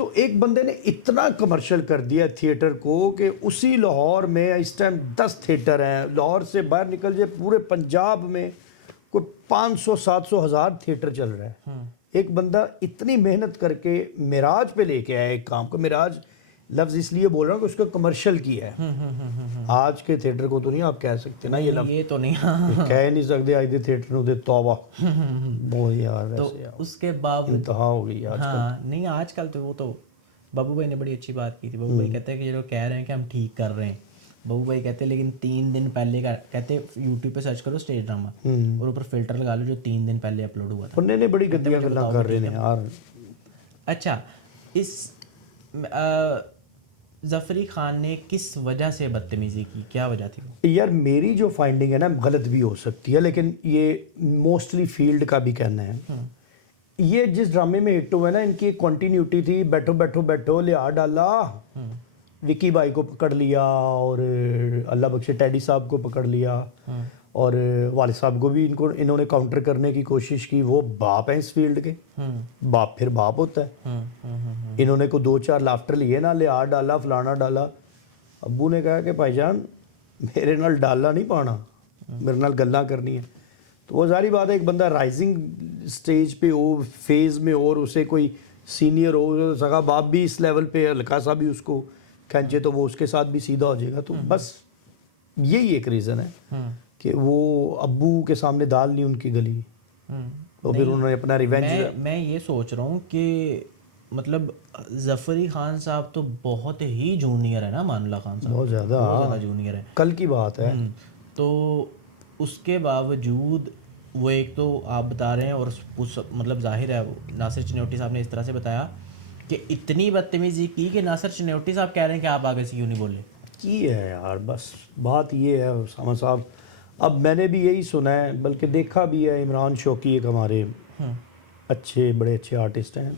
تو ایک بندے نے اتنا کمرشل کر دیا تھیٹر کو کہ اسی لاہور میں اس ٹائم 10 تھیٹر ہیں. لاہور سے باہر نکل جائے پورے پنجاب میں کوئی 500 700 ہزار تھیٹر چل رہا ہے. ایک بندہ اتنی محنت کر کے معراج پہ لے کے آیا ایک کام کو. معراج لفظ اس لیے بول رہا ہوں کہ اس کو کمرشل کیا ہے. آج کے تھیٹر کو تو نہیں آپ کہہ سکتے نا یہ لفظ, یہ تو نہیں. کہہ نہیں سکتے آج دے تھیٹر نو دے توبہ. وہ یار تو ویسے اس کے باوجود انتہا ہو گئی آج. ہاں نہیں آج کل تو وہ تو بابو بھائی نے بڑی اچھی بات کی تھی. بابو بھائی کہتے ہیں کہ یہ لوگ کہہ رہے ہیں کہ ہم ٹھیک کر رہے ہیں. بابو بھائی کہتے ہیں لیکن 3 دن پہلے کا کہتے یوٹیوب پہ سرچ کرو اسٹیج ڈرامہ اور اوپر فلٹر لگا لو جو 3 دن پہلے اپلوڈ ہوا تھا. انہوں نے بڑی گندیاں گلاں کر رہے ہیں یار. اچھا اس ظفری خان نے کس وجہ سے بدتمیزی کی, کیا وجہ تھی وہ؟ یار میری جو فائنڈنگ ہے نا غلط بھی ہو سکتی ہے لیکن یہ موسٹلی فیلڈ کا بھی کہنا ہے. یہ جس ڈرامے میں ہٹ ہوئے نا ان کی ایک کنٹینیوٹی تھی. بیٹھو بیٹھو بیٹھو لیا ڈالا, وکی بھائی کو پکڑ لیا اور اللہ بخشے ٹیڈی صاحب کو پکڑ لیا اور والد صاحب کو بھی انہوں نے کاؤنٹر کرنے کی کوشش کی. وہ باپ ہیں اس فیلڈ کے, باپ پھر باپ ہوتا ہے. انہوں نے کو 2-4 لافٹر لیے نا, لیا ڈالا فلانا ڈالا. ابو نے کہا کہ بھائی جان میرے نال ڈالا نہیں پانا, میرے نال گلاں کرنی ہے. تو وہ ظاہری بات ہے ایک بندہ رائزنگ سٹیج پہ ہو فیز میں اور اسے کوئی سینئر ہو, سگا باپ بھی اس لیول پہ ہلکا سا بھی اس کو کھینچے تو وہ اس کے ساتھ بھی سیدھا ہو جائے گا. تو بس یہی ایک ریزن ہے کہ وہ ابو کے سامنے دال نہیں ان کی گلی, تو پھر انہوں نے اپنا ریونج. میں یہ سوچ رہا ہوں کہ مطلب ظفری خان صاحب تو بہت ہی جونیئر ہے نا امان اللہ خان صاحب, بہت زیادہ جونیئر ہے. کل کی بات ہے. تو اس کے باوجود وہ ایک تو آپ بتا رہے ہیں اور مطلب ظاہر ہے ناصر چنوٹی صاحب نے اس طرح سے بتایا کہ اتنی بدتمیزی کی کہ ناصر چنوٹی صاحب کہہ رہے ہیں کہ آپ آگے سے کیوں نہیں بولے. کی ہے یار, بس بات یہ ہے اسامہ صاحب. اب میں نے بھی یہی سنا ہے بلکہ دیکھا بھی ہے. عمران شوقی ایک ہمارے اچھے بڑے اچھے آرٹسٹ ہیں,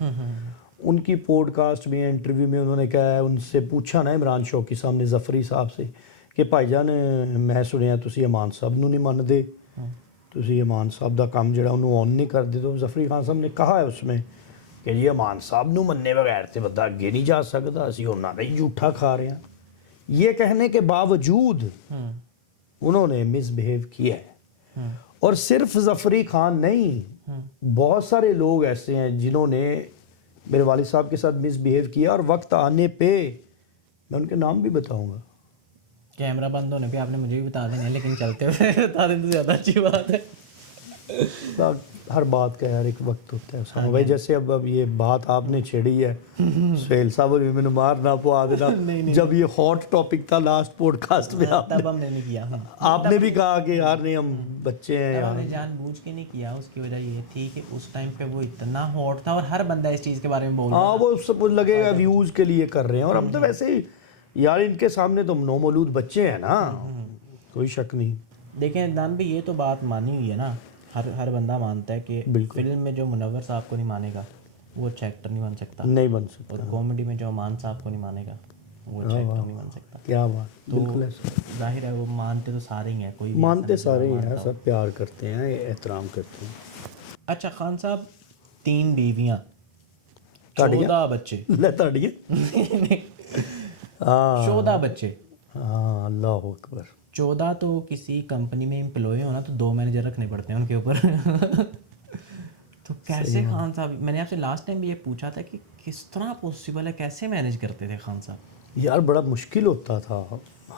ان کی پوڈ کاسٹ میں انٹرویو میں انہوں نے کہا ہے, ان سے پوچھا نا عمران شوقی صاحب نے ظفری صاحب سے کہ بھائی جان میں سنیا تسی امان صاحب نو نہیں مانتے, تسی امان صاحب دا کام جڑا انہوں آن نہیں کر دے. تو ظفری خان صاحب نے کہا ہے اس میں کہ جی امان صاحب نو مننے بغیر تے بندہ اگے نہیں جا سکتا, اسی انہاں دا ہی جھوٹا کھا رہے ہیں. یہ کہنے کے باوجود انہوں نے مس بہیو کیا ہے. اور صرف ظفری خان نہیں, بہت سارے لوگ ایسے ہیں جنہوں نے میرے والد صاحب کے ساتھ مس بہیو کیا, اور وقت آنے پہ میں ان کے نام بھی بتاؤں گا. کیمرہ بند ہونے پہ آپ نے مجھے بھی بتا دینا ہے, لیکن چلتے ہوئے بتا دیں تو زیادہ اچھی بات ہے. ہر بات کا یار ایک وقت ہوتا ہے اسامہ بھائی. جیسے اب یہ بات آپ نے چھیڑی ہے, سہیل صاحب بھی میں نے مار نہ پوا دینا. جب یہ ہاٹ ٹاپک تھا لاسٹ پوڈ کاسٹ میں تب ہم نے نہیں کیا. آپ نے بھی کہا کہ یار نہیں ہم بچے ہیں ہم یار. نے جان بوجھ کے نہیں کیا. اس کی وجہ یہ تھی کہ اس ٹائم پہ وہ اتنا ہاٹ تھا اور ہر بندہ اس چیز کے بارے میں بول رہا. ہاں وہ سب لگے گا ویوز کے لیے کر رہے ہیں, اور ہم تو ویسے ہی یار ان کے سامنے تو نومولود بچے ہیں نا, کوئی شک نہیں. دیکھیں دان بھی یہ تو بات مانی ہوئی ہے نا, ہر بندہ مانتا ہے کہ فلم میں جو منور صاحب کو نہیں مانے گا وہ اچھا ایکٹر نہیں بن سکتا, نہیں بن سکتا. اور کامیڈی میں جو امان صاحب کو نہیں مانے گا وہ اچھا ایکٹر نہیں بن سکتا. کیا بات, تو بالکل ایسا. ظاہر ہے وہ مانتے تو سارے ہی ہیں, کوئی مانتے سارے ہی ہیں, سب پیار کرتے ہیں, احترام کرتے ہیں. اچھا خان صاحب 3 بیویاں 14 بچے, لے تاڑیے 14 بچے. ہاں اللہ اکبر. 14 تو کسی کمپنی میں امپلائی ہونا تو 2 مینیجر رکھنے پڑتے ہیں ان کے اوپر. تو کیسے خان صاحب, میں نے آپ سے لاسٹ ٹائم بھی یہ پوچھا تھا کہ کس طرح پاسبل ہے, کیسے مینیج کرتے تھے خان صاحب؟ یار بڑا مشکل ہوتا تھا.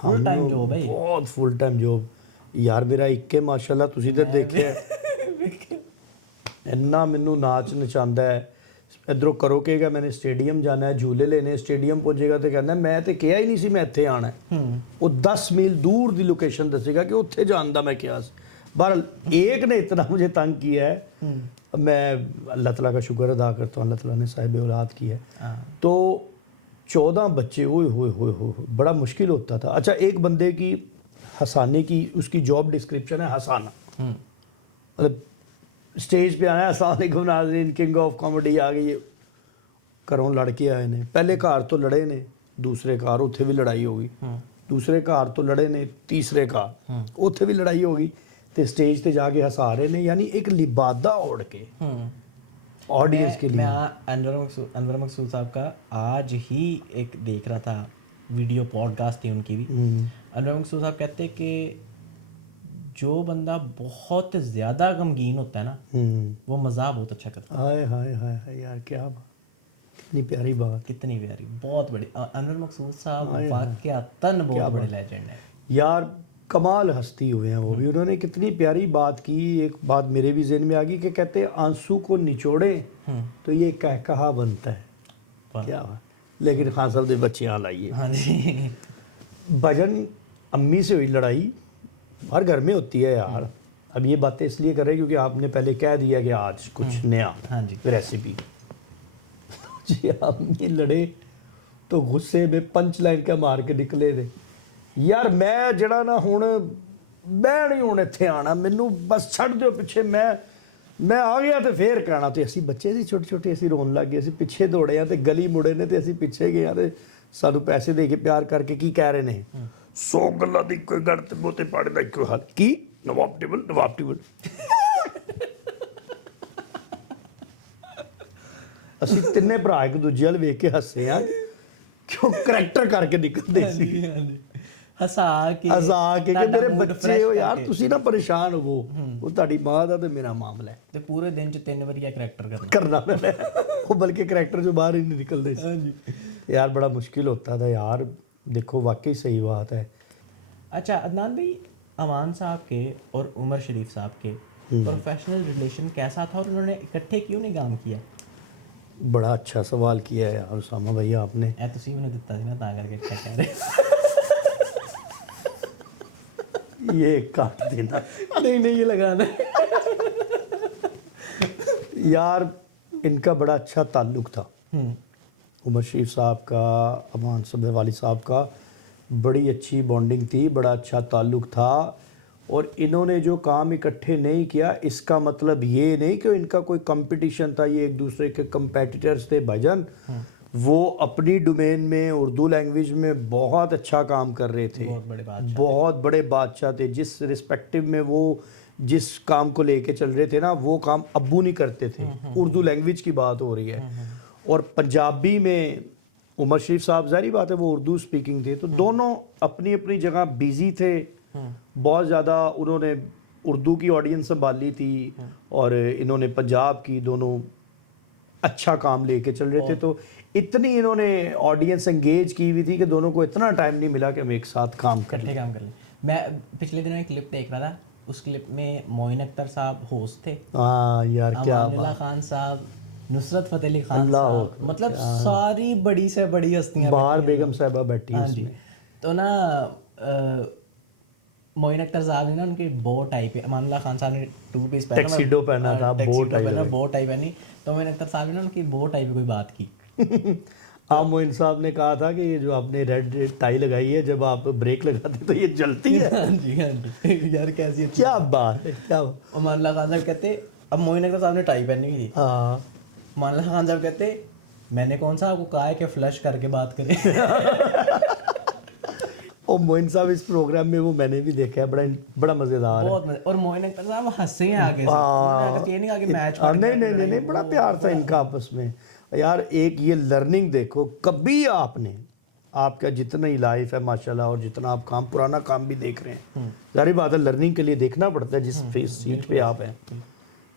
فل ٹائم جاب ہے, بہت فل ٹائم جاب یار. میرا اکے ماشاءاللہ تسی تے دیکھے اتنا مینوں ناچ نچاندہ ہے. ادھروں کرو کہ گا میں نے اسٹیڈیم جانا ہے, جھولے لینے, اسٹیڈیم پہنچے گا تو کہنا میں تو کیا ہی نہیں سی میں اتنے آنا ہے. وہ 10 میل دور دی لوکیشن دسے گا کہ اتنے جان دا میں کیا سی. بہرحال ایک نے اتنا مجھے تنگ کیا ہے, میں اللہ تعالیٰ کا شکر ادا کرتا ہوں, اللہ تعالیٰ نے صاحب اولاد کی ہے. تو 14 بچے, ہوئے ہوئے ہوئے ہوئے بڑا مشکل ہوتا تھا. اچھا ایک بندے کی ہسانے کی اس کی جاب ڈسکرپشن ہے ہسانا, مطلب اسٹیج پہ آیا السلام علیکم ناظرین کنگ آف کامیڈی آ گئی, گھروں لڑ کے آئے نے. پہلے گھر تو لڑے نے, دوسرے گھر اتنے بھی لڑائی ہو گئی, دوسرے گھر تو لڑے نے, تیسرے گھر اتنے بھی لڑائی ہو گئی, تے اسٹیج تے جا کے ہسا رہے نے. یعنی ایک لبادہ اوڑھ کے آڈینس کے لیے. میں انور مقصود صاحب کا آج ہی ایک دیکھ رہا تھا ویڈیو پوڈ کاسٹ تھی ان کی بھی. انور مقصود صاحب کہتے کہ جو بندہ بہت زیادہ غمگین ہوتا ہے نا وہ مزاح بہت اچھا کرتا ہے. ہائے ہائے ہائے ہائے یار کیا بات, کتنی پیاری بات. کتنی پیاری, بہت بڑی. انور مقصود صاحب واقعتاً بہت بڑے لیجنڈ ہیں یار, کمال ہستی ہوئے ہیں وہ بھی. انہوں نے کتنی پیاری بات کی. ایک بات میرے بھی ذہن میں آ گئی کہ کہتے ہیں آنسو کو نچوڑیں تو یہ کہا بنتا ہے. کیا بات. لیکن خان صاحب نے بچے یہاں لائیے. ہاں جی. بھجن امی سے ہوئی لڑائی ہر گھر میں ہوتی ہے یار. اب یہ باتیں اس لیے کر رہے کیونکہ آپ نے پہلے کہہ دیا کہ آج کچھ نیا ریسیپی. جی امی لڑے تو غصے میں پنچ لائن کا مار کے نکلے تھے. یار میں جڑا نا ہوں میں نہیں ہوں اتنے آنا, مینوں بس چھڈ دیو پیچھے, میں آ گیا تو پھر کہنا. تو اسی بچے سی چھوٹے چھوٹے اسی رون لگ گئے, اسی پیچھے دوڑے ہیں تو گلی مڑے نے تو اسی پیچھے گئے ہیں تو سانو پیسے دے کے پیار کر کے کی کہہ رہے ہیں 100 گلاں دی کوئی گڑ تے بوتے پاڑے دا کوئی حل کی نواب ٹیبل. اسی تینے بھرا ایک دوجے ول ویکھ کے ہسے ہاں کیوں کریکٹر کر کے نکلدے سی ہسا کے کہ میرے بچے ہو یار, تسی نہ پریشان ہو. وہ تہاڈی ماں دا تے میرا معاملہ ہے تے پورے دن چ 3 واری کریکٹر کرنا میں وہ, بلکہ کریکٹر جو باہر ہی نہیں نکلتے یار. بڑا مشکل ہوتا تھا یار. دیکھو واقعی صحیح بات ہے. اچھا عدنان بھائی, امان صاحب کے اور عمر شریف صاحب کے پروفیشنل ریلیشن کیسا تھا اور انہوں نے اکٹھے کیوں نہیں کام کیا؟ بڑا اچھا سوال کیا ہے یار اسامہ بھائی آپ نے. تسی میں نے دتا سی نا تا کر کے کیا کہہ رہے یہ کاٹ دینا نہیں یہ لگانا یار. ان کا بڑا اچھا تعلق تھا عمر شریف صاحب کا, امان صاحب والد صاحب کا. بڑی اچھی بانڈنگ تھی, بڑا اچھا تعلق تھا. اور انہوں نے جو کام اکٹھے نہیں کیا اس کا مطلب یہ نہیں کہ ان کا کوئی کمپٹیشن تھا, یہ ایک دوسرے کے کمپیٹیٹرز تھے. بھجن وہ اپنی ڈومین میں اردو لینگویج میں بہت اچھا کام کر رہے تھے, بہت بڑے بادشاہ تھے. جس رسپیکٹو میں وہ جس کام کو لے کے چل رہے تھے نا وہ کام ابو نہیں کرتے تھے. اردو لینگویج کی بات ہو رہی ہے. اور پنجابی میں عمر شریف صاحب ظاہری بات ہے وہ اردو سپیکنگ تھے, تو دونوں اپنی اپنی جگہ بیزی تھے. بہت زیادہ انہوں نے اردو کی آڈینس سنبھالی تھی اور انہوں نے پنجاب کی. دونوں اچھا کام لے کے چل رہے تھے, تو اتنی انہوں نے آڈینس انگیج کی ہوئی تھی کہ دونوں کو اتنا ٹائم نہیں ملا کہ ہم ایک ساتھ کام کر لیں. میں پچھلے دنوں ایک کلپ دیکھ رہا تھا, اس کلپ میں معین اختر صاحب ہوسٹ تھے. ہاں یار کیا امان اللہ خان صاحب, نصرت فتح علی خان صاحب, مطلب ساری بڑی سے بڑی ہستیاں. باہر بیگم صاحبہ بیٹھی ہیں اس میں. تو نا معین اختر صاحب نے نا ان کی بو ٹائی پہ, امان اللہ خان صاحب نے 2 پیس ٹیکسیڈو پہنا تھا, بو ٹائی پہنی, تو معین اختر صاحب نے نا ان کی بو ٹائی پہ کوئی بات کی. آپ معین صاحب نے کہا تھا کہ یہ جو آپ نے ریڈ ٹائی لگائی ہے جب آپ بریک لگاتے تو یہ جلتی ہے. ہاں جی یار کیسی کیا بات ہے, کیا امان اللہ خان صاحب کہتے, اب معین اختر صاحب نے ٹائی پہنی ہوئی تھی. ہاں امان اللہ خان صاحب کہتے میں نے کون سا آپ کو کہا ہے کہ فلش کر کے بات کریں. اور معین صاحب اس پروگرام میں وہ میں نے بھی دیکھا ہے, بڑا مزیدار ہے. اور معین اختر صاحب ہنسے ہیں آگے سے, یہ نہیں کہا کہ میچ نہیں بڑا پیار تھا ان کا آپس میں یار. ایک یہ لرننگ دیکھو, کبھی آپ کا جتنا ہی لائف ہے ماشاءاللہ اور جتنا آپ کام پرانا کام بھی دیکھ رہے ہیں, ظاہر بات ہے لرننگ کے لیے دیکھنا پڑتا ہے جس سیٹ پہ آپ ہیں.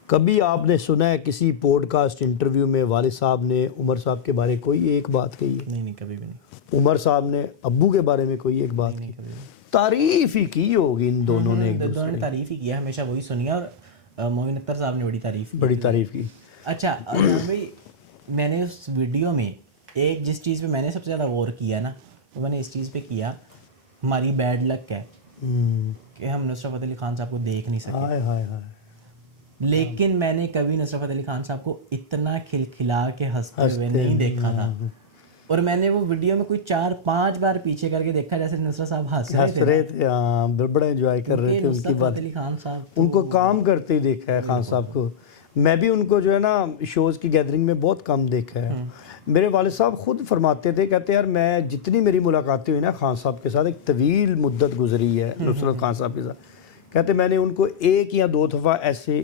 کبھی آپ نے سنا ہے کسی پوڈ کاسٹ انٹرویو میں والد صاحب نے عمر صاحب کے بارے کوئی ایک بات کہی ہے؟ نہیں کبھی بھی نہیں. عمر صاحب نے ابو کے بارے میں کوئی ایک بات کی؟ تعریف ہی کی ہوگی ان دونوں نے, ایک دوسرے نے تعریف ہی کیا, ہمیشہ وہی سنی. اور معین اختر صاحب نے بڑی تعریف کی. اچھا بھائی, میں نے اس ویڈیو میں ایک جس چیز پہ میں نے سب سے زیادہ غور کیا نا, وہ میں نے اس چیز پہ کیا, ہماری بیڈ لک ہے کہ ہم نصرت فتح علی خان صاحب کو دیکھ نہیں سکے. لیکن میں نے کبھی نصرت فتح علی خان صاحب کو اتنا کھلکھلا کے ہنستے ہوئے نہیں دیکھا تھا. اور میں نے وہ ویڈیو میں کوئی 4-5 بار پیچھے کر کے دیکھا جیسے نصرت صاحب ہنس رہے تھے. ہاں بڑا انجوائے کر رہے تھے ان کی بات. خان صاحب ان کو کام کرتے ہی دیکھا ہے خان صاحب کو. میں بھی ان کو جو ہے نا شوز کی گیدرنگ میں بہت کم دیکھا ہے. میرے والد صاحب خود فرماتے تھے, کہتے یار میں جتنی میری ملاقاتیں ہوئی نا خان صاحب کے ساتھ, ایک طویل مدت گزری ہے نصرت خان صاحب کے ساتھ, کہتے میں نے ان کو 1 یا 2 دفعہ ایسے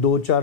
2-4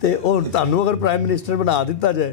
ਤੇ ਉਹ ਤੁਹਾਨੂੰ ਅਗਰ ਪ੍ਰਾਈਮ ਮਿਨਿਸਟਰ ਬਣਾ ਦਿੱਤਾ ਜਾਏ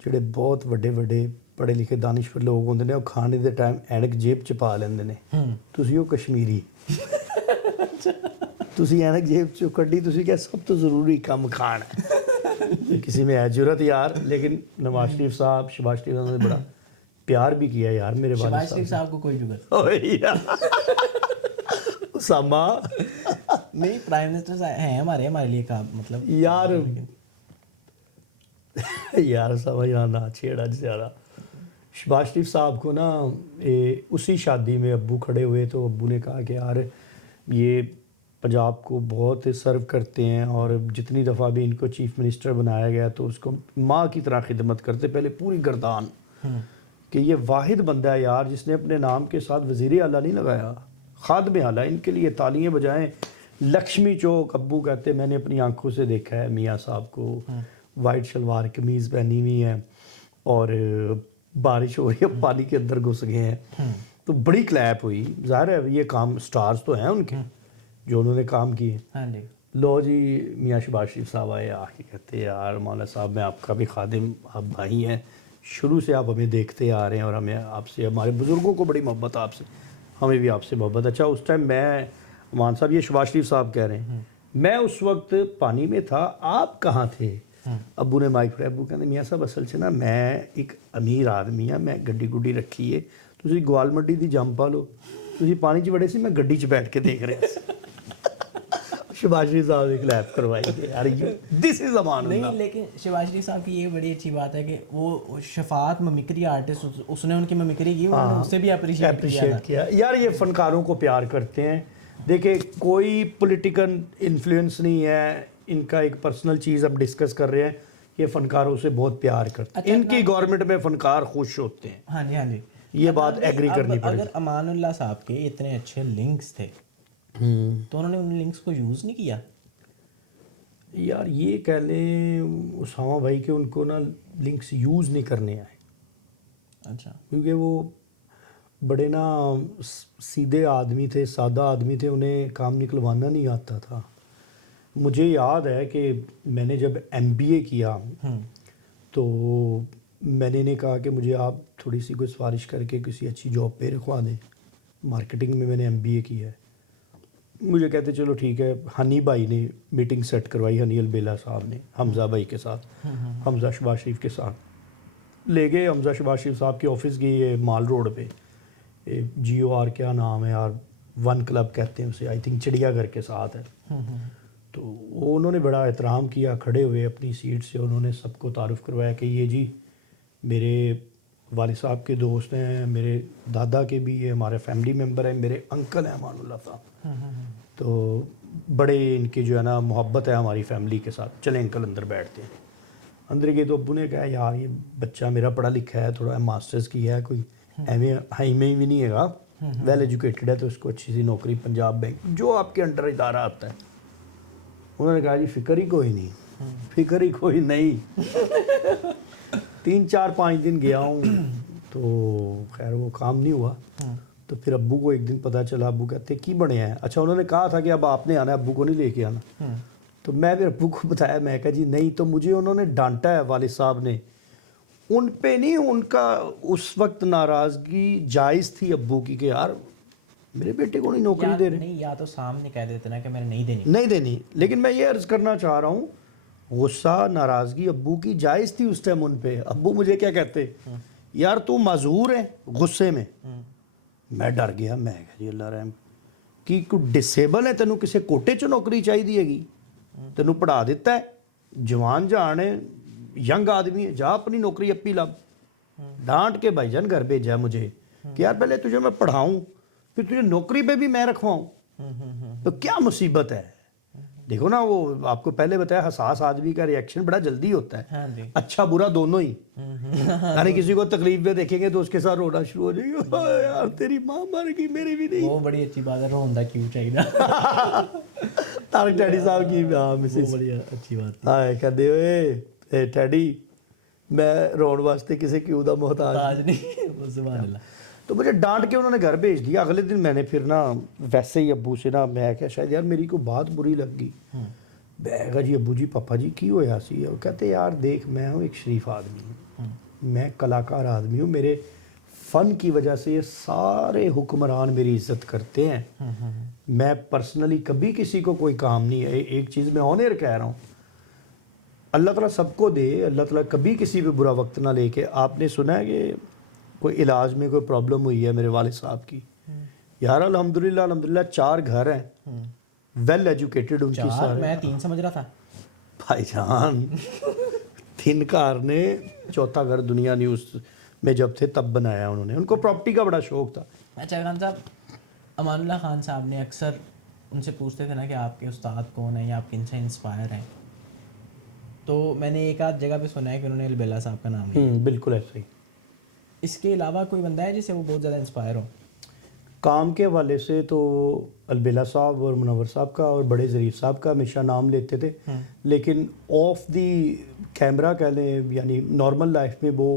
ਜਿਹੜੇ ਬਹੁਤ ਵੱਡੇ ਵੱਡੇ ਪੜ੍ਹੇ ਲਿਖੇ ਦਾਨਿਸ਼ਵਰ ਲੋਕ ਹੁੰਦੇ ਨੇ ਉਹ ਖਾਣੇ ਦੇ ਟਾਈਮ ਐਨਕ ਜੇਬ 'ਚ ਪਾ ਲੈਂਦੇ ਨੇ, ਤੁਸੀਂ ਉਹ ਕਸ਼ਮੀਰੀ। ਤੁਸੀਂ ਐਨਕ ਜੇਬ ਚੋਂ ਕੱਢੀ, ਤੁਸੀਂ ਕਿਹਾ ਸਭ ਤੋਂ ਜ਼ਰੂਰੀ ਕੰਮ ਖਾਣਾ ہے. کسی میں ہے ضرورت یار, لیکن نواز شریف صاحب, شہباز شریف صاحب نے بڑا پیار بھی کیا یار میرے والد شہباز شریف صاحب کو کوئی جگت اسامہ نہیں, پرائم منسٹر ہیں ہمارے لیے کام, مطلب یار سمجھ نہ چھیڑا زیادہ. شہباز شریف صاحب کو نا اسی شادی میں ابو کھڑے ہوئے تو ابو نے کہا کہ یار یہ پنجاب کو بہت سرو کرتے ہیں اور جتنی دفعہ بھی ان کو چیف منسٹر بنایا گیا تو اس کو ماں کی طرح خدمت کرتے, پہلے پوری گردان, کہ یہ واحد بندہ ہے یار جس نے اپنے نام کے ساتھ وزیر اعلیٰ نہیں لگایا, خادم اعلیٰ. ان کے لیے تالیاں بجائیں. لکشمی چوک ابو کہتے میں نے اپنی آنکھوں سے دیکھا ہے میاں صاحب کو, وائٹ شلوار قمیض پہنی ہوئی ہے اور بارش ہو رہی ہے, پانی کے اندر گھس گئے ہیں, تو بڑی کلیپ ہوئی. ظاہر ہے یہ کام سٹارز تو ہیں ان کے جو انہوں نے کام کیے. لو جی میاں شہباز شریف صاحب آئے آ کے کہتے یار مولانا صاحب میں آپ کا بھی خادم, آپ بھائی ہیں, شروع سے آپ ہمیں دیکھتے آ رہے ہیں اور ہمیں آپ سے, ہمارے بزرگوں کو بڑی محبت آپ سے, ہمیں بھی آپ سے محبت. اچھا اس ٹائم میں, امان صاحب یہ شہباز شریف صاحب کہہ رہے ہیں, میں اس وقت پانی میں تھا, آپ کہاں تھے؟ ابو نے مائک پڑھا. ابو کہتے میاں صاحب اصل سے نا میں ایک امیر آدمی ہاں, میں گڈی گڈی رکھی ہے, تسی گوال منڈی دی جم پا لو, تسی پانی چ بڑے سی, میں گڈی چ بیٹھ کے دیکھ رہے ہیں. شہباز شریف صاحب نے کلیپ کروائی کہ یار دس از امان اللہ. نہیں, لیکن شہباز شریف صاحب کی یہ بڑی اچھی بات ہے کہ وہ شفاعت ممکری آرٹسٹ, اس نے ان کی ممکری کی, انہوں نے اس سے بھی اپریشیٹ کیا. یار یہ فنکاروں کو پیار کرتے ہیں. دیکھیں کوئی پولیٹیکل انفلوئنس نہیں ہے ان کا, ایک پرسنل چیز ہم ڈسکس کر رہے ہیں. یہ فنکاروں سے بہت پیار کرتے ہیں, ان کی گورنمنٹ میں فنکار خوش ہوتے ہیں. ہاں جی, ہاں جی, یہ بات ایگری کرنی پڑے گی. اگر امان اللہ صاحب کے اتنے اچھے لنکس تھے تو انہوں نے ان لنکس کو یوز نہیں کیا. یار یہ کہہ لیں اسامہ بھائی کہ ان کو نا لنکس یوز نہیں کرنے آئے. اچھا, کیونکہ وہ بڑے نا سیدھے آدمی تھے, سادہ آدمی تھے, انہیں کام نکلوانا نہیں آتا تھا. مجھے یاد ہے کہ میں نے جب ایم بی اے کیا تو میں نے انہیں کہا کہ مجھے آپ تھوڑی سی کوئی سفارش کر کے کسی اچھی جاب پہ رکھوا دیں. مارکیٹنگ میں نے ایم بی اے کیا ہے. مجھے کہتے چلو ٹھیک ہے. ہنی بھائی نے میٹنگ سیٹ کروائی, ہنی البیلا صاحب نے حمزہ بھائی کے ساتھ, حمزہ شہباز شریف کے ساتھ لے گئے. حمزہ شہباز شریف صاحب کی آفس گئی ہے مال روڈ پہ, جی او آر کیا نام ہے یار, ون کلب کہتے ہیں اسے, آئی تھنک چڑیا گھر کے ساتھ ہے. تو وہ انہوں نے بڑا احترام کیا, کھڑے ہوئے اپنی سیٹ سے, انہوں نے سب کو تعارف کروایا کہ یہ جی میرے والد صاحب کے دوست ہیں, میرے دادا کے بھی, یہ ہمارے فیملی ممبر ہیں, میرے انکل ہیں امان اللہ صاحب. تو بڑے ان کی جو ہے نا محبت ہے ہماری فیملی کے ساتھ, چلیں انکل اندر بیٹھتے ہیں. اندر گئے تو ابو نے کہا یار یہ بچہ میرا پڑھا لکھا ہے, تھوڑا ماسٹرز کیا ہے, کوئی ایویں ہائی میں بھی نہیں ہے گا, ویل ایجوکیٹڈ ہے, تو اس کو اچھی سی نوکری پنجاب بینک جو آپ کے انڈر ادارہ آتا ہے. انہوں نے کہا جی فکر ہی کوئی نہیں, فکر ہی کوئی نہیں. 3-4-5 دن گیا ہوں تو خیر وہ کام نہیں ہوا. تو پھر ابو کو ایک دن پتہ چلا, ابو کہتے کی بنے ہیں. اچھا انہوں نے کہا تھا کہ اب آپ نے آنا ہے, ابو کو نہیں لے کے آنا. تو میں پھر ابو کو بتایا, میں کہا جی نہیں, تو مجھے انہوں نے ڈانٹا ہے والد صاحب نے, ان پہ نہیں, ان کا اس وقت ناراضگی جائز تھی ابو کی کہ یار میرے بیٹے کو نہیں نوکری دے رہے. نہیں, یا تو سامنے کہہ دیتے نا کہ میں نے نہیں دینی. لیکن میں یہ عرض کرنا چاہ رہا ہوں, غصہ ناراضگی ابو کی جائز تھی اس ٹائم ان پہ. ابو مجھے کیا کہتے, یار تو معذور ہے غصے میں. میں ڈر گیا, میں کہا جی اللہ رحم کی, کوئی ڈسیبل ہے, تینوں کسی کوٹے چ نوکری چاہیے گی, تینوں پڑھا دیتا ہے, جوان جان ہے, ینگ آدمی ہے, جا اپنی نوکری اپی لب. ڈانٹ کے بھائی جان گھر بھیجا ہے مجھے کہ یار پہلے تجھے میں پڑھاؤں, پھر تجھے نوکری پہ بھی میں رکھواؤں, تو کیا مصیبت ہے. دیکھو نا, وہ آپ کو پہلے بتایا حساس آدمی کا ریئیکشن بڑا جلدی ہوتا ہے, اچھا برا دونوں ہی. یعنی کسی کو تکلیف میں دیکھیں گے تو اس کے ساتھ رونا شروع ہو جائے گا, یار تیری ماں مر گئی میری بھی نہیں. وہ بڑی اچھی بات ہے, روندا کیوں چاہیے. تارک ٹیڈی صاحب کی مسز بڑی اچھی بات ہاں کہتے ہوئے ٹیڈی میں رون واسطے کسی کیوں دا محتاج نہیں. سبحان اللہ. تو مجھے ڈانٹ کے انہوں نے گھر بھیج دیا. اگلے دن میں نے پھر نا ویسے ہی ابو سے نا, میں کیا شاید یار میری کو بات بری لگ گئی. میں کہا جی ابو جی پاپا جی کی ہویا سی. کہتے یار دیکھ میں ہوں ایک شریف آدمی ہوں, میں کلاکار آدمی ہوں, میرے فن کی وجہ سے یہ سارے حکمران میری عزت کرتے ہیں. میں پرسنلی کبھی کسی کو کوئی کام نہیں ہے. ایک چیز میں آن ایئر کہہ رہا ہوں, اللہ تعالیٰ سب کو دے, اللہ تعالیٰ کبھی کسی پہ برا وقت نہ لے کے. آپ نے سنا ہے کہ کوئی علاج میں کوئی پرابلم ہوئی ہے میرے والد صاحب کی, یار الحمدللہ 4 گھر ہیں, ویل ایجوکیٹڈ ان کی سارے. میں 3 سمجھ رہا تھا بھائی جان 3 گھر نے, 4تھا گھر دنیا نیوز میں جب تھے تب بنایا انہوں نے. ان کو پراپرٹی کا بڑا شوق تھا. اچھا خان صاحب, امان اللہ خان صاحب نے اکثر ان سے پوچھتے تھے نا کہ آپ کے استاد کون ہیں یا آپ کن سے انسپائر ہیں, تو میں نے ایک آدھ جگہ پہ سنا ہے کہ انہوں نے البیلا صاحب کا نام لیا. بالکل ایسے ہی. اس کے علاوہ کوئی بندہ ہے جس سے وہ بہت زیادہ انسپائر ہو؟ کام کے حوالے سے تو البیلا صاحب اور منور صاحب کا اور بڑے ظریف صاحب کا ہمیشہ نام لیتے تھے, لیکن آف دی کیمرہ کہہ لیں یعنی نارمل لائف میں وہ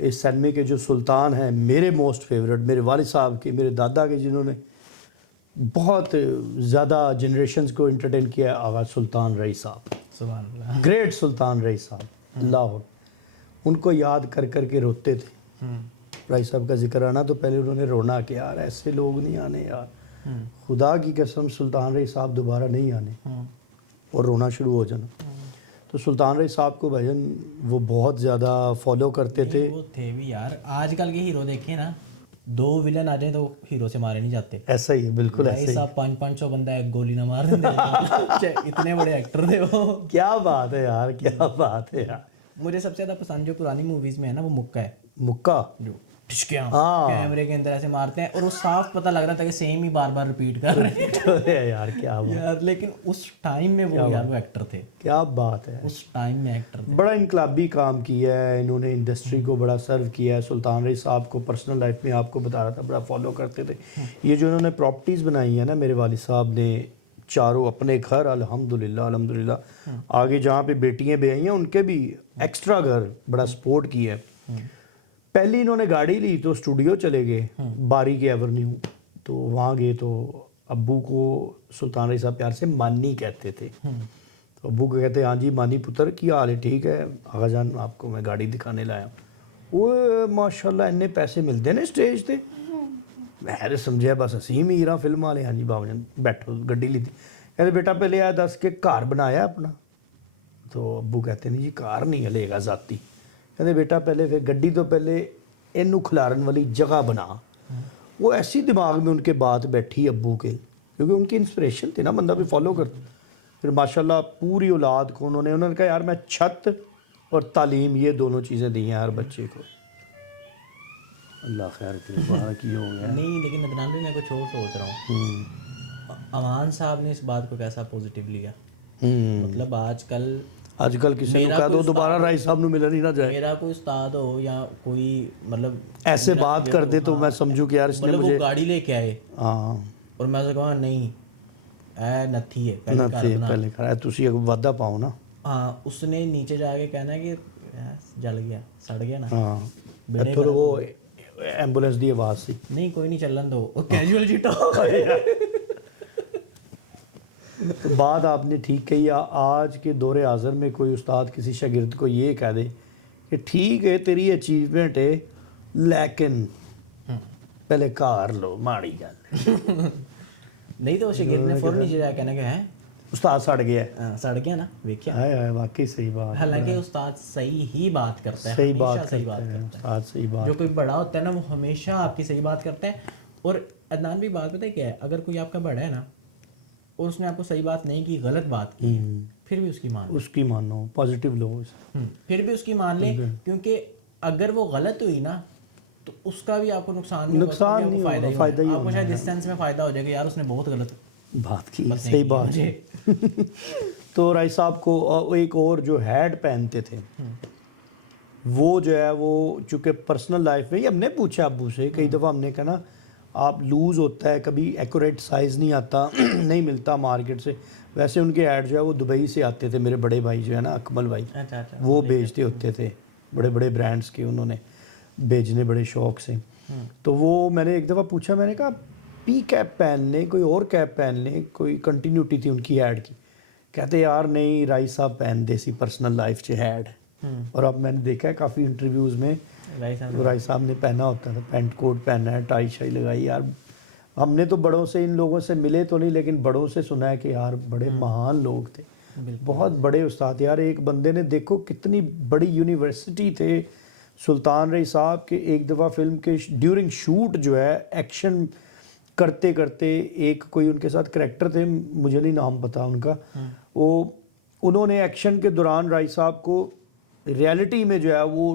اس سینمے کے جو سلطان ہیں میرے موسٹ فیوریٹ, میرے والد صاحب کے, میرے دادا کے, جنہوں نے بہت زیادہ جنریشنز کو انٹرٹین کیا ہے, آغا سلطان رئی صاحب. سبحان اللہ. گریٹ سلطان رئی صاحب اللہ, ان کو یاد کر کر کے روتے تھے. رائی صاحب کا ذکر آنا تو پہلے انہوں نے رونا کہ یار ایسے لوگ نہیں آنے یار, خدا کی قسم سلطان رئی صاحب دوبارہ نہیں آنے, اور رونا شروع ہو جانا. تو سلطان رئی صاحب کو بھجن وہ بہت زیادہ فالو کرتے تھے. وہ تھے بھی یار, آج کل کے ہیرو دیکھیں نا, 2 ولن آ جائیں تو ہیرو سے مارے نہیں جاتے. ایسا ہی ہے, بالکل ایسا ہی. صاحب 500 بندہ ایک گولی نہ مار دیں, اتنے بڑے ایکٹر تھے وہ. کیا بات ہے یار, کیا بات ہے یار. مجھے سب سے زیادہ پسند جو پرانی موویز میں ہے نا وہ مکہ ہے. مکہ جو ٹھشکیاں کیمرے کے اندر ایسے مارتے ہیں اور وہ صاف پتہ لگ رہا تھا کہ سیم ہی بار بار ریپیٹ کر رہے ہیں یار. کیا بات یار, لیکن اس ٹائم میں وہ یار وہ ایکٹر تھے. کیا بات ہے. اس ٹائم میں ایکٹر تھے. بڑا انقلابی کام کیا ہے انہوں نے, انڈسٹری کو بڑا سرو کیا ہے. سلطان رئی صاحب کو پرسنل لائف میں آپ کو بتا رہا تھا بڑا فالو کرتے تھے. یہ جو انہوں نے پراپرٹیز بنائی ہیں نا میرے والد صاحب نے, 4 اپنے گھر الحمدللہ, آگے جہاں پہ بیٹیاں بھی آئی ہیں ان کے بھی ایکسٹرا گھر, بڑا سپورٹ کیا ہے. پہلی انہوں نے گاڑی لی تو اسٹوڈیو چلے گئے باری کے ایورنیو, تو وہاں گئے تو ابو کو سلطان رئی صاحب پیار سے مانی کہتے تھے. تو ابو کو کہتے ہیں ہاں جی مانی پتر کی حال ہے, ٹھیک ہے آغا جان آپ کو میں گاڑی دکھانے لایا. وہ ماشاء اللہ اتنے پیسے ملتے ہیں اسٹیج تے, میں سمجھا بس اسیم ہی رہا فلم والے. ہاں جی بابا جان بیٹھو, گڈی لی تھی. کہتے بیٹا پہلے آیا 10 کے گھر بنایا اپنا. تو ابو کہتے نہیں جی کار نہیں ہلے گا ذاتی. کہتے بیٹا پہلے پھر گڈی تو پہلے اینو کھلارن والی جگہ بنا. وہ ایسی دماغ میں ان کے بات بیٹھی ابو کے, کیونکہ ان کی انسپریشن تھی نا, بندہ بھی فالو کرتا. پھر ماشاءاللہ پوری اولاد کو انہوں نے کہا یار میں چھت اور تعلیم یہ دونوں چیزیں دی ہیں ہر بچے کو. اللہ خیر کرے, باہر کی ہو گیا. نہیں لیکن عدنان بھی میں کچھ اور سوچ رہا ہوں, امان صاحب نے اس بات کو کیسا پازیٹیو لیا. مطلب آج کل کسی کو کہہ دو دوبارہ رائی صاحب نے ملن ہی نہ جائے. میرا کوئی استاد ہو یا کوئی مطلب ایسے بات کر دے تو میں سمجھوں کہ یار اس نے مجھے مجھے گاڑی لے کے آئے اور میں سے کہا نہیں اے نتھی ہے پہلے کرا تسی وعدہ پاؤ نا. ہاں اس نے نیچے جا کے کہنا کہ جل گیا سڑ گیا نا. ہاں پھر وہ ایمبولینس دی آواز سی, نہیں کوئی نہیں چلن دو, کیجول جیٹا. بات آپ نے ٹھیک کہی. آج کے دور حاضر میں کوئی استاد کسی شاگرد کو یہ کہہ دے کہ ٹھیک ہے تیری اچیومنٹ ہے لیکن پہلے کار لو, ماڑی گل نہیں تو شاگرد نے فوراً نیچے جا کے کہنا کہ ہے استاد سڑ گیا ہے, سڑ گیا نا ویکھیا. ہائے واقعی صحیح بات. حالانکہ استاد صحیح ہی بات کرتا ہے, صحیح بات کرتا ہے استاد, صحیح بات. جو کوئی بڑا ہوتا ہے نا وہ ہمیشہ آپ کی صحیح بات کرتا ہے. اور عدنان بھی بات پتہ ہے کیا ہے, اگر کوئی آپ کا بڑا ہے نا اور اس نے آپ کو صحیح بات نہیں کی, غلط بات کی, پھر بھی اس کی مانو, پازیٹیو لو, پھر بھی اس کی مان لیں, کیونکہ اگر وہ غلط ہوئی نا تو اس کا بھی آپ کو نقصان نہیں ہوگا, فائدہ ہی آپ کو شاید ڈسٹینس میں فائدہ ہو جائے گا, یار اس نے بہت غلط بات کی. صحیح بات ہے. تو رائی صاحب کو ایک اور جو ہیڈ پہنتے تھے وہ جو ہے وہ چونکہ پرسنل لائف میں, یہ ہم نے پوچھا ابو سے کئی دفعہ, ہم نے کہا نا آپ لوز ہوتا ہے کبھی ایکوریٹ سائز نہیں آتا, نہیں ملتا مارکیٹ سے. ویسے ان کے ایڈ جو ہے وہ دبئی سے آتے تھے, میرے بڑے بھائی جو ہے نا اکمل بھائی, وہ بیچتے ہوتے تھے بڑے بڑے برانڈس کے, انہوں نے بیچنے بڑے شوق سے. تو وہ میں نے ایک دفعہ پوچھا, میں نے کہا پی کیپ پہن لیں, کوئی اور کیپ پہن لیں, کوئی کنٹینیوٹی تھی ان کی ایڈ کی. کہتے یار نہیں رائی صاحب پہن دے سی پرسنل لائف چ ہیڈ. اور اب میں نے دیکھا ہے کافی انٹرویوز میں رائی صاحب نے پہنا ہوتا تھا, پینٹ کوٹ پہنا ہے, ٹائی شائی لگائی. یار ہم نے تو بڑوں سے, ان لوگوں سے ملے تو نہیں, لیکن بڑوں سے سنا ہے کہ یار بڑے مہان لوگ تھے, بہت بڑے استاد. یار ایک بندے نے دیکھو کتنی بڑی یونیورسٹی تھے سلطان رئی صاحب کے. ایک دفعہ فلم کے ڈیورنگ شوٹ جو ہے ایکشن کرتے کرتے, ایک کوئی ان کے ساتھ کریکٹر تھے, مجھے نہیں نام پتا ان کا, وہ انہوں نے ایکشن کے دوران رائی صاحب کو ریالٹی میں جو ہے وہ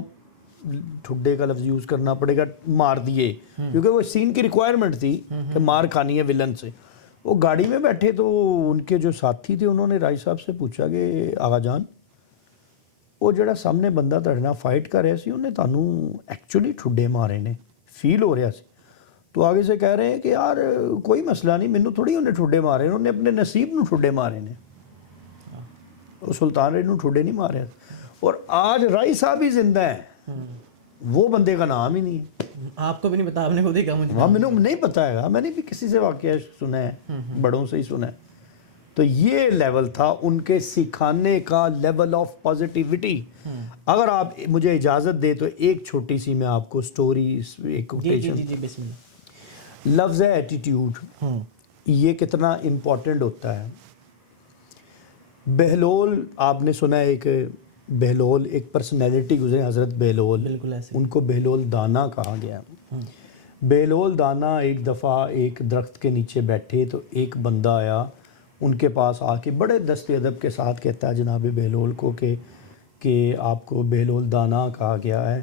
ٹھڈے کا لفظ یوز کرنا پڑے گا, مار دیے, کیونکہ وہ سین کی ریکوائرمنٹ تھی کہ مار کھانی ہے ولن سے. وہ گاڑی میں بیٹھے تو ان کے جو ساتھی تھے انہوں نے رائی صاحب سے پوچھا کہ آغا جان وہ جڑا سامنے بندہ تڑے نال فائٹ کر رہا سی انہیں تانوں ایکچولی ٹھڈے مارے نے, فیل ہو رہا سی؟ تو آگے سے کہہ رہے ہیں کہ یار کوئی مسئلہ نہیں, مینوں تھوڑی انہیں ٹھڈے مارے, انہوں نے اپنے نصیب نو ٹھڈے مارے نے, وہ سلطان رئی نو ٹھڈے نہیں مارے. اور آج رائی صاحب ہی زندہ ہیں, وہ بندے کا نام ہی نہیں ہے. آپ کو بھی نہیں پتا, آپ نے خود ہی کہا مجھے. ہاں مجھے نہیں پتا ہے, میں نے بھی کسی سے واقعہ سنا ہے, بڑوں سے ہی سنا ہے. تو یہ لیول تھا ان کے سکھانے کا, لیول آف پازیٹیوٹی. اگر آپ مجھے اجازت دے تو ایک چھوٹی سی میں آپ کو سٹوری, ایک کوٹیشن. جی بسم اللہ. لفظ ہے ایٹیٹیوڈ, یہ کتنا امپورٹنٹ ہوتا ہے. بہلول آپ نے سنا ہے, ایک بہلول ایک پرسنالٹی گزرے, حضرت بہلول, بالکل ایسے ان کو بہلول دانا کہا گیا. بہلول دانا ایک دفعہ ایک درخت کے نیچے بیٹھے تو ایک بندہ آیا ان کے پاس آ کے بڑے دست ادب کے ساتھ کہتا ہے جناب بہلول کو کہ آپ کو بہلول دانا کہا گیا ہے,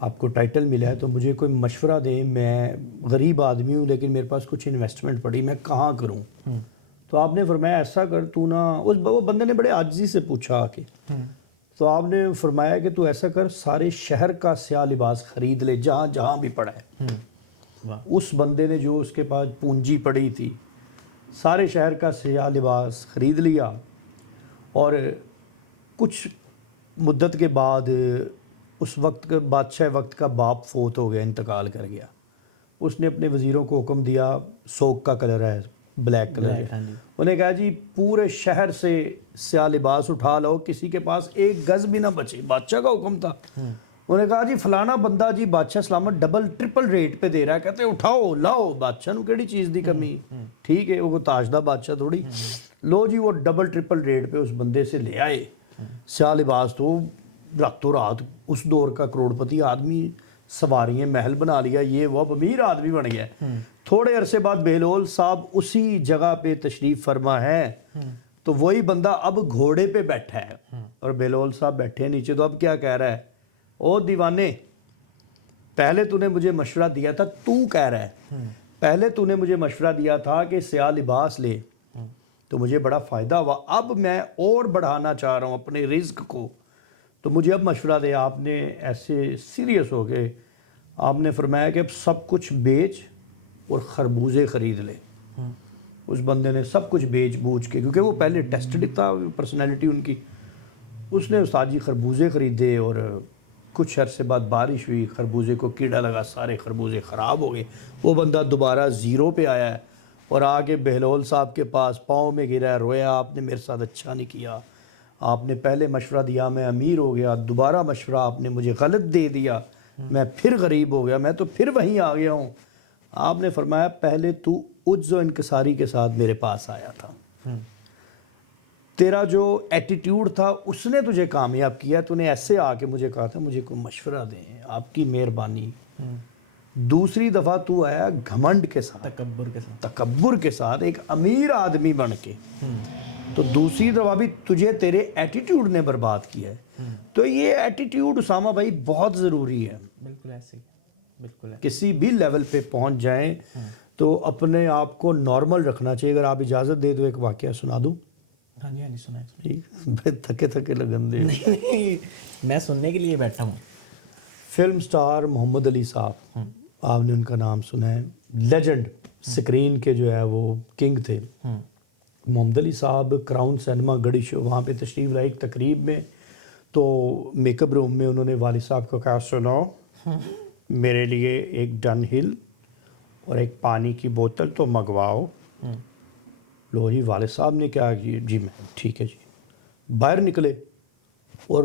آپ کو ٹائٹل ملا ہے, تو مجھے کوئی مشورہ دیں, میں غریب آدمی ہوں لیکن میرے پاس کچھ انویسٹمنٹ پڑی, میں کہاں کروں؟ تو آپ نے فرمایا ایسا کر تو نا, وہ بندے نے بڑے عاجزی سے پوچھا آ کے, تو آپ نے فرمایا کہ تو ایسا کر سارے شہر کا سیاہ لباس خرید لے جہاں جہاں بھی پڑا ہے. اس بندے نے جو اس کے پاس پونجی پڑی تھی سارے شہر کا سیاہ لباس خرید لیا, اور کچھ مدت کے بعد اس وقت کا بادشاہ وقت کا باپ فوت ہو گیا, انتقال کر گیا. اس نے اپنے وزیروں کو حکم دیا, سوگ کا کلر ہے بلیک کلر ہے, انہیں کہا جی پورے شہر سے سیاہ لباس اٹھا لو, کسی کے پاس ایک گز بھی نہ بچے. بادشاہ کا حکم تھا. انہوں نے کہا جی فلانا بندہ جی بادشاہ سلامت ڈبل ٹرپل ریٹ پہ دے رہا ہے. کہتے اٹھاؤ لاؤ, بادشاہ نو کیڑی چیز دی کمی, ٹھیک ہے وہ تاجدہ بادشاہ تھوڑی, لو جی وہ ڈبل ٹرپل ریٹ پہ اس بندے سے لے آئے سیاہ لباس. تو راتوں رات اس دور کا کروڑپتی آدمی, سواریاں محل بنا لیا, یہ وہ امیر آدمی بن گیا. تھوڑے عرصے بعد بہلول صاحب اسی جگہ پہ تشریف فرما ہے, تو وہی بندہ اب گھوڑے پہ بیٹھا ہے اور بہلول صاحب بیٹھے ہیں نیچے. تو اب کیا کہہ رہا ہے, او دیوانے پہلے تو نے مجھے مشورہ دیا تھا, تو کہہ رہا ہے پہلے تو نے مجھے مشورہ دیا تھا کہ سیاہ لباس لے تو مجھے بڑا فائدہ ہوا, اب میں اور بڑھانا چاہ رہا ہوں اپنے رزق کو, تو مجھے اب مشورہ دے. آپ نے ایسے سیریس ہو گئے, آپ نے فرمایا کہ اب سب کچھ بیچ اور خربوزے خرید لے. اس بندے نے سب کچھ بیچ بوچھ کے, کیونکہ وہ پہلے ٹیسٹڈ تھا پرسنالٹی ان کی, اس نے استاد جی خربوزے خریدے, اور کچھ عرصے بعد بارش ہوئی, خربوزے کو کیڑا لگا, سارے خربوزے خراب ہو گئے. وہ بندہ دوبارہ زیرو پہ آیا ہے اور آگے بہلول صاحب کے پاس پاؤں میں گرا ہے, رویا, آپ نے میرے ساتھ اچھا نہیں کیا, آپ نے پہلے مشورہ دیا میں امیر ہو گیا, دوبارہ مشورہ آپ نے مجھے غلط دے دیا, میں پھر غریب ہو گیا, میں تو پھر وہیں آ گیا ہوں. آپ نے فرمایا پہلے تو عجز و انکساری کے ساتھ میرے پاس آیا تھا, تیرا جو ایٹیٹیوڈ تھا اس نے تجھے کامیاب کیا, تو نے ایسے آ کے مجھے کہا تھا مجھے کوئی مشورہ دیں, آپ کی مہربانی. دوسری دفعہ تو آیا گھمنڈ کے ساتھ, تکبر کے ساتھ, ایک امیر آدمی بن کے, تو دوسری دفعہ بھی تجھے تیرے ایٹیٹیوڈ نے برباد کیا ہے. تو یہ ایٹیٹیوڈ اسامہ بھائی بہت ضروری ہے. بالکل ایسے ہی, بالکل کسی بھی لیول پہ پہنچ جائیں تو اپنے آپ کو نارمل رکھنا چاہیے. اگر آپ اجازت دے دو ایک واقعہ سنا دوں. ہاں جی سنا تھکے تھکے لگن دے. میں سننے کے لیے بیٹھا ہوں. فلم سٹار محمد علی صاحب, آپ نے ان کا نام سنا ہے, لیجنڈ سکرین کے جو ہے وہ کنگ تھے. محمد علی صاحب کراؤن سینما گڑی شو وہاں پہ تشریف لائے ایک تقریب میں, تو میک اپ روم میں انہوں نے والد صاحب کو کہا سنو میرے لیے ایک ڈن ہل اور ایک پانی کی بوتل تو منگواؤ. لو جی والد صاحب نے کہا کہ جی میں ٹھیک ہے جی. باہر نکلے اور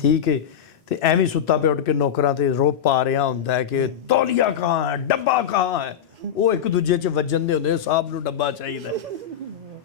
ਠੀਕ ਹੈ, ਤੇ ਐਵੇਂ ਸੁੱਤਾ ਪਿਆ ਉੱਠ ਕੇ ਨੌਕਰਾਂ ਤੇ ਰੋਪ ਪਾ ਰਿਹਾ ਹੁੰਦਾ ਹੈ ਕਿ ਤੌਲੀਆ ਕਹਾਂ ਹੈ, ਡੱਬਾ ਕਹਾਂ ਹੈ। ਉਹ ਇੱਕ ਦੂਜੇ 'ਚ ਵੱਜਣ ਦੇ ਹੁੰਦੇ, ਸਾਹਿਬ ਨੂੰ ਡੱਬਾ ਚਾਹੀਦਾ।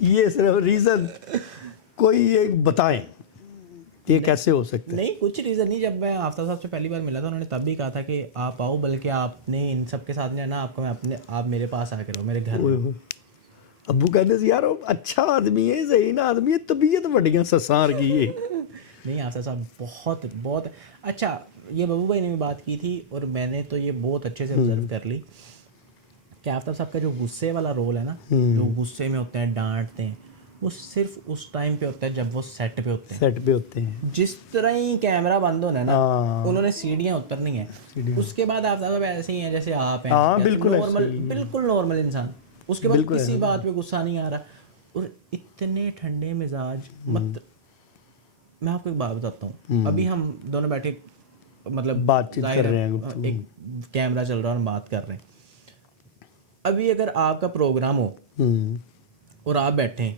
یہ صرف ریزن کوئی ایک بتائیں یہ کیسے ہو سکتا ہے؟ نہیں کچھ ریزن نہیں. جب میں آفتاب صاحب سے پہلی بار ملا تھا انہوں نے تب بھی کہا تھا کہ آپ آؤ, بلکہ آپ نے ان سب کے ساتھ جو ہے نا آپ میرے پاس آ کے رہو, میرے گھر میں. ابو کہتے ہیں یار اچھا آدمی ہے, صحیح نا آدمی ہے, طبیعت بڑیاں سسار کی ہے. نہیں آفتاب صاحب بہت بہت اچھا. یہ ببو بھائی نے بھی بات کی تھی اور میں نے تو یہ بہت اچھے سے آبزرو کر لی کہ آفتاب صاحب کا جو غصے والا رول ہے نا, جو غصے میں ہوتے ہیں, ڈانٹتے ہیں, وہ صرف اس ٹائم پہ ہوتا ہے جب وہ سیٹ پہ ہوتے ہیں. سیٹ پہ ہوتے ہیں جس طرح ہی کیمرہ بند ہونا ہے نا, انہوں نے سیڑھیاں اترنی ہیں, اس کے بعد آفتاب صاحب ایسے ہی ہیں جیسے آپ ہیں, بالکل نارمل انسان. اس کے بعد کسی بات پہ غصہ نہیں آ رہا, اور اتنے ٹھنڈے مزاج. میں آپ کو ایک بات بتاتا ہوں, ابھی ہم دونوں بیٹھے مطلب بات چیت کر رہے ہیں, ایک کیمرہ چل رہا ہے اور بات کر رہے ہیں. ابھی اگر آپ کا پروگرام ہو اور آپ بیٹھے ہیں,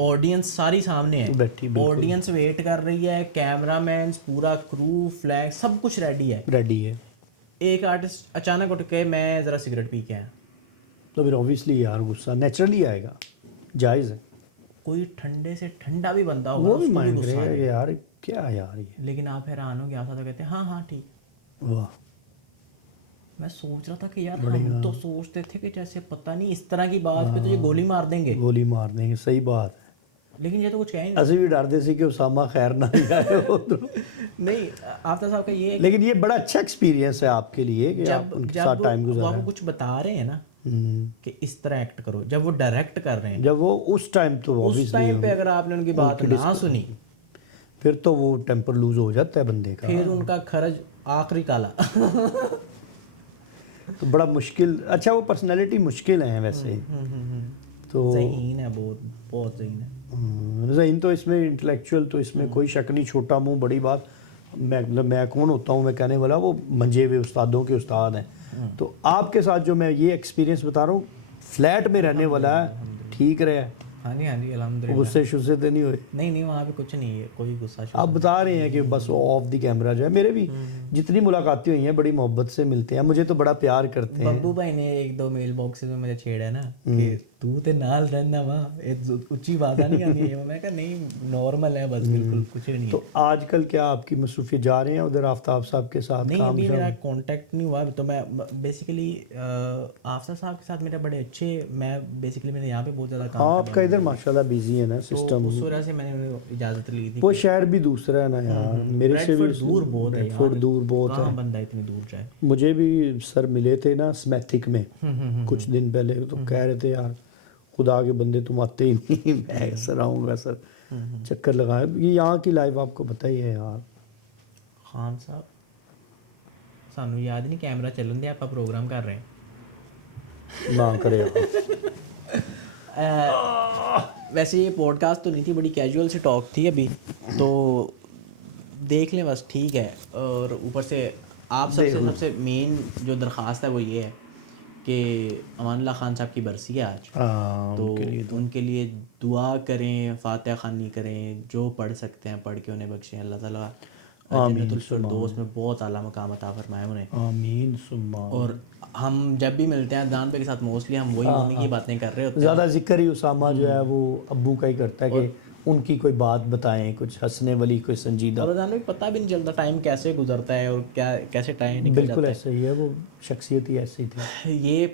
آڈینس ساری سامنے ہے, آڈینس ویٹ کر رہی ہے, کیمرہ مینس پورا کرو فلیگ سب کچھ ریڈی ہے, ایک آرٹسٹ اچانک اٹھ کے میں ذرا سگریٹ پی کے آیا, تو پھر اوبیسلی یار غصہ نیچرلی آئے گا, جائز ہے. کوئی ٹھنڈے سے ٹھنڈا بھی بندہ ہوگا وہ بھی مائنڈ کرے گا کہ یار کیا یار یہ, لیکن آپ حیران ہو گیا تھا تو کہتے ہیں ہاں ٹھیک. واہ, میں سوچ رہا تھا کہ یار ہم تو سوچتے تھے کہ جیسے پتہ نہیں اس طرح کی بات پہ تو یہ گولی مار دیں گے. صحیح بات ہے. لیکن یہ تو کچھ کہہ ہی نہیں. اسی بھی ڈرتے سی کہ اسامہ خیر نہ آئے نہیں آفتاب صاحب کا یہ, لیکن یہ بڑا اچھا ایکسپیرینس ہے آپ کے لیے کہ آپ ان کے ساتھ ٹائم گزارا. جب وہ کچھ بتا رہے ہیں نا کہ اس طرح ایکٹ کرو, جب وہ ڈائریکٹ کر رہے ہیں, جب وہ اس ٹائم تو اس ٹائم پہ اگر آپ نے ان کی بات نہ سنی پھر تو وہ ٹیمپر لوز ہو جاتا ہے بندے کا, پھر ان کا خرج آخری کالا. تو بڑا مشکل. اچھا وہ پرسنالٹی مشکل ہیں ویسے تو, ذہین ہے, بہت ذہین ہے. ذہین تو اس میں انٹلیکچوئل تو اس میں کوئی شک نہیں. چھوٹا منہ بڑی بات. میں کون ہوتا ہوں میں کہنے والا, وہ منجے ہوئے استادوں کے استاد ہیں. تو آپ کے ساتھ جو میں یہ ایکسپیرینس بتا رہا ہوں, فلیٹ میں رہنے والا ہے, ٹھیک رہا. ہاں جی الحمد للہ. غصے شصے تو نہیں ہوئے؟ نہیں وہاں پہ کچھ نہیں ہے, کوئی غصہ. آپ بتا رہے ہیں کہ بس آف دی کیمرہ جو ہے, میرے بھی جتنی ملاقاتیں ہوئی ہیں بڑی محبت سے ملتے ہیں, مجھے تو بڑا پیار کرتے ہیں. ببو بھائی نے 1-2 میل باکسز میں مجھے چھیڑا نا کہ تو تے نال رہنا وا, اچھی بات نہیں آتی ہے. میں کہا نہیں نارمل ہے بس, بالکل کچھ نہیں. تو آج کل کیا آپ کی مصروفیت جا رہے ہیں ادھر آفتاب صاحب کے ساتھ؟ نہیں ابھی میرا کانٹیکٹ نہیں ہوا. تو میں بیسیکلی آفتاب صاحب کے ساتھ میرے بڑے اچھے, میں بیسیکلی میں نے یہاں پہ بہت زیادہ کام. آپ کا ادھر ماشاءاللہ بیزی ہے نا سسٹم, اس وجہ سے میں نے اجازت لی تھی. وہ شہر بھی دوسرا ہے نا یار, میرے سے بھی دور بہت ہے, دور بہت ہے. کہاں بندہ اتنی دور جائے. مجھے بھی سر ملے تھے نا سمیتھک میں کچھ دن پہلے, تو کہہ رہے تھے یار خدا کے بندے تم آتے ہی نہیں, میں سر آؤں گا سر, چکر لگائے. یہ یہاں کی لائف آپ کو پتہ ہی ہے یار. خان صاحب سانو یاد نہیں کیمرہ چلن دے, آپ پروگرام کر رہے ہیں نہ کرے. ویسے یہ پوڈ کاسٹ تو نہیں تھی, بڑی کیجول سی ٹاک تھی ابھی, تو دیکھ لیں بس ٹھیک ہے. اور اوپر سے آپ سب سے مین جو درخواست ہے وہ یہ ہے کہ امان اللہ خان صاحب کی برسی ہے آج, تو ان کے لیے دعا کریں, فاتحہ خوانی کریں, جو پڑھ سکتے ہیں پڑھ کے انہیں بخشیں. اللہ تعالیٰ جنت الفردوس میں بہت اعلیٰ مقام عطا فرمائے انہیں, آمین ثم. اور ہم جب بھی ملتے ہیں دان پہ کے ساتھ موسٹلی ہم وہی انہیں کی باتیں کر رہے ہوتے ہیں. زیادہ ذکر ہی اسامہ جو ہے وہ ابو کا ہی کرتا ہے کہ ان کی کوئی بات بتائیں, کچھ ہنسنے والی, کوئی سنجیدہ. اور جانو پتہ بھی نہیں چلتا ٹائم کیسے گزرتا ہے اور کیا کیسے ٹائم نکل جاتا ہے. بالکل ایسا ہی ہے, وہ شخصیت ہی ایسی تھی. یہ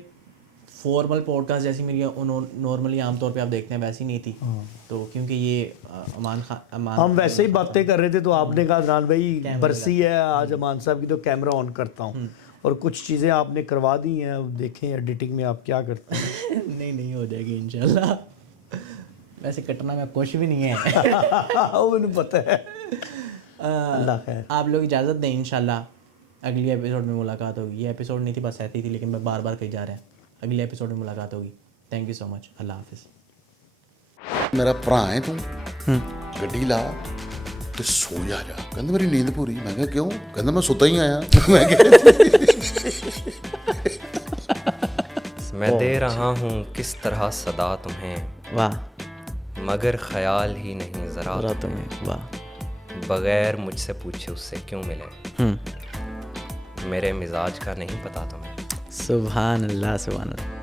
فارمل پوڈ کاسٹ جیسی میری نارملی عام طور پہ آپ دیکھتے ہیں ویسی نہیں تھی. تو کیونکہ یہ امان ہم ویسے ہی باتیں کر رہے تھے, تو آپ نے کہا عدنان بھائی برسی ہے آج امان صاحب کی, تو کیمرہ آن کرتا ہوں, اور کچھ چیزیں آپ نے کروا دی ہیں, دیکھیں ایڈیٹنگ میں آپ کیا کرتے ہیں. نہیں ہو جائے گی انشاءاللہ. ویسے کٹنا میں کچھ بھی نہیں ہے, وہ مجھے پتہ ہے. اللہ خیر. آپ لوگ اجازت دیں, انشاءاللہ اگلی ایپیسوڈ میں ملاقات ہوگی. یہ ایپیسوڈ نہیں تھی بس ایسی تھی, لیکن میں بار بار کہی جا رہا ہے, اگلے ایپیسوڈ میں ملاقات ہوگی. تھینک یو سو مچ. اللہ حافظ. میرا بھرا ہے تو گڈی لا تے سو جا. کہندا میری نیند پوری. میں کہا کیوں؟ کہندا میں ستا ہی آیا. میں دے رہا ہوں کس طرح صدا تمہیں, واہ, مگر خیال ہی نہیں ذرا تمہیں, واہ, بغیر مجھ سے پوچھے اس سے کیوں ملے, میرے مزاج کا نہیں پتا تمہیں. سبحان اللہ سبحان اللہ.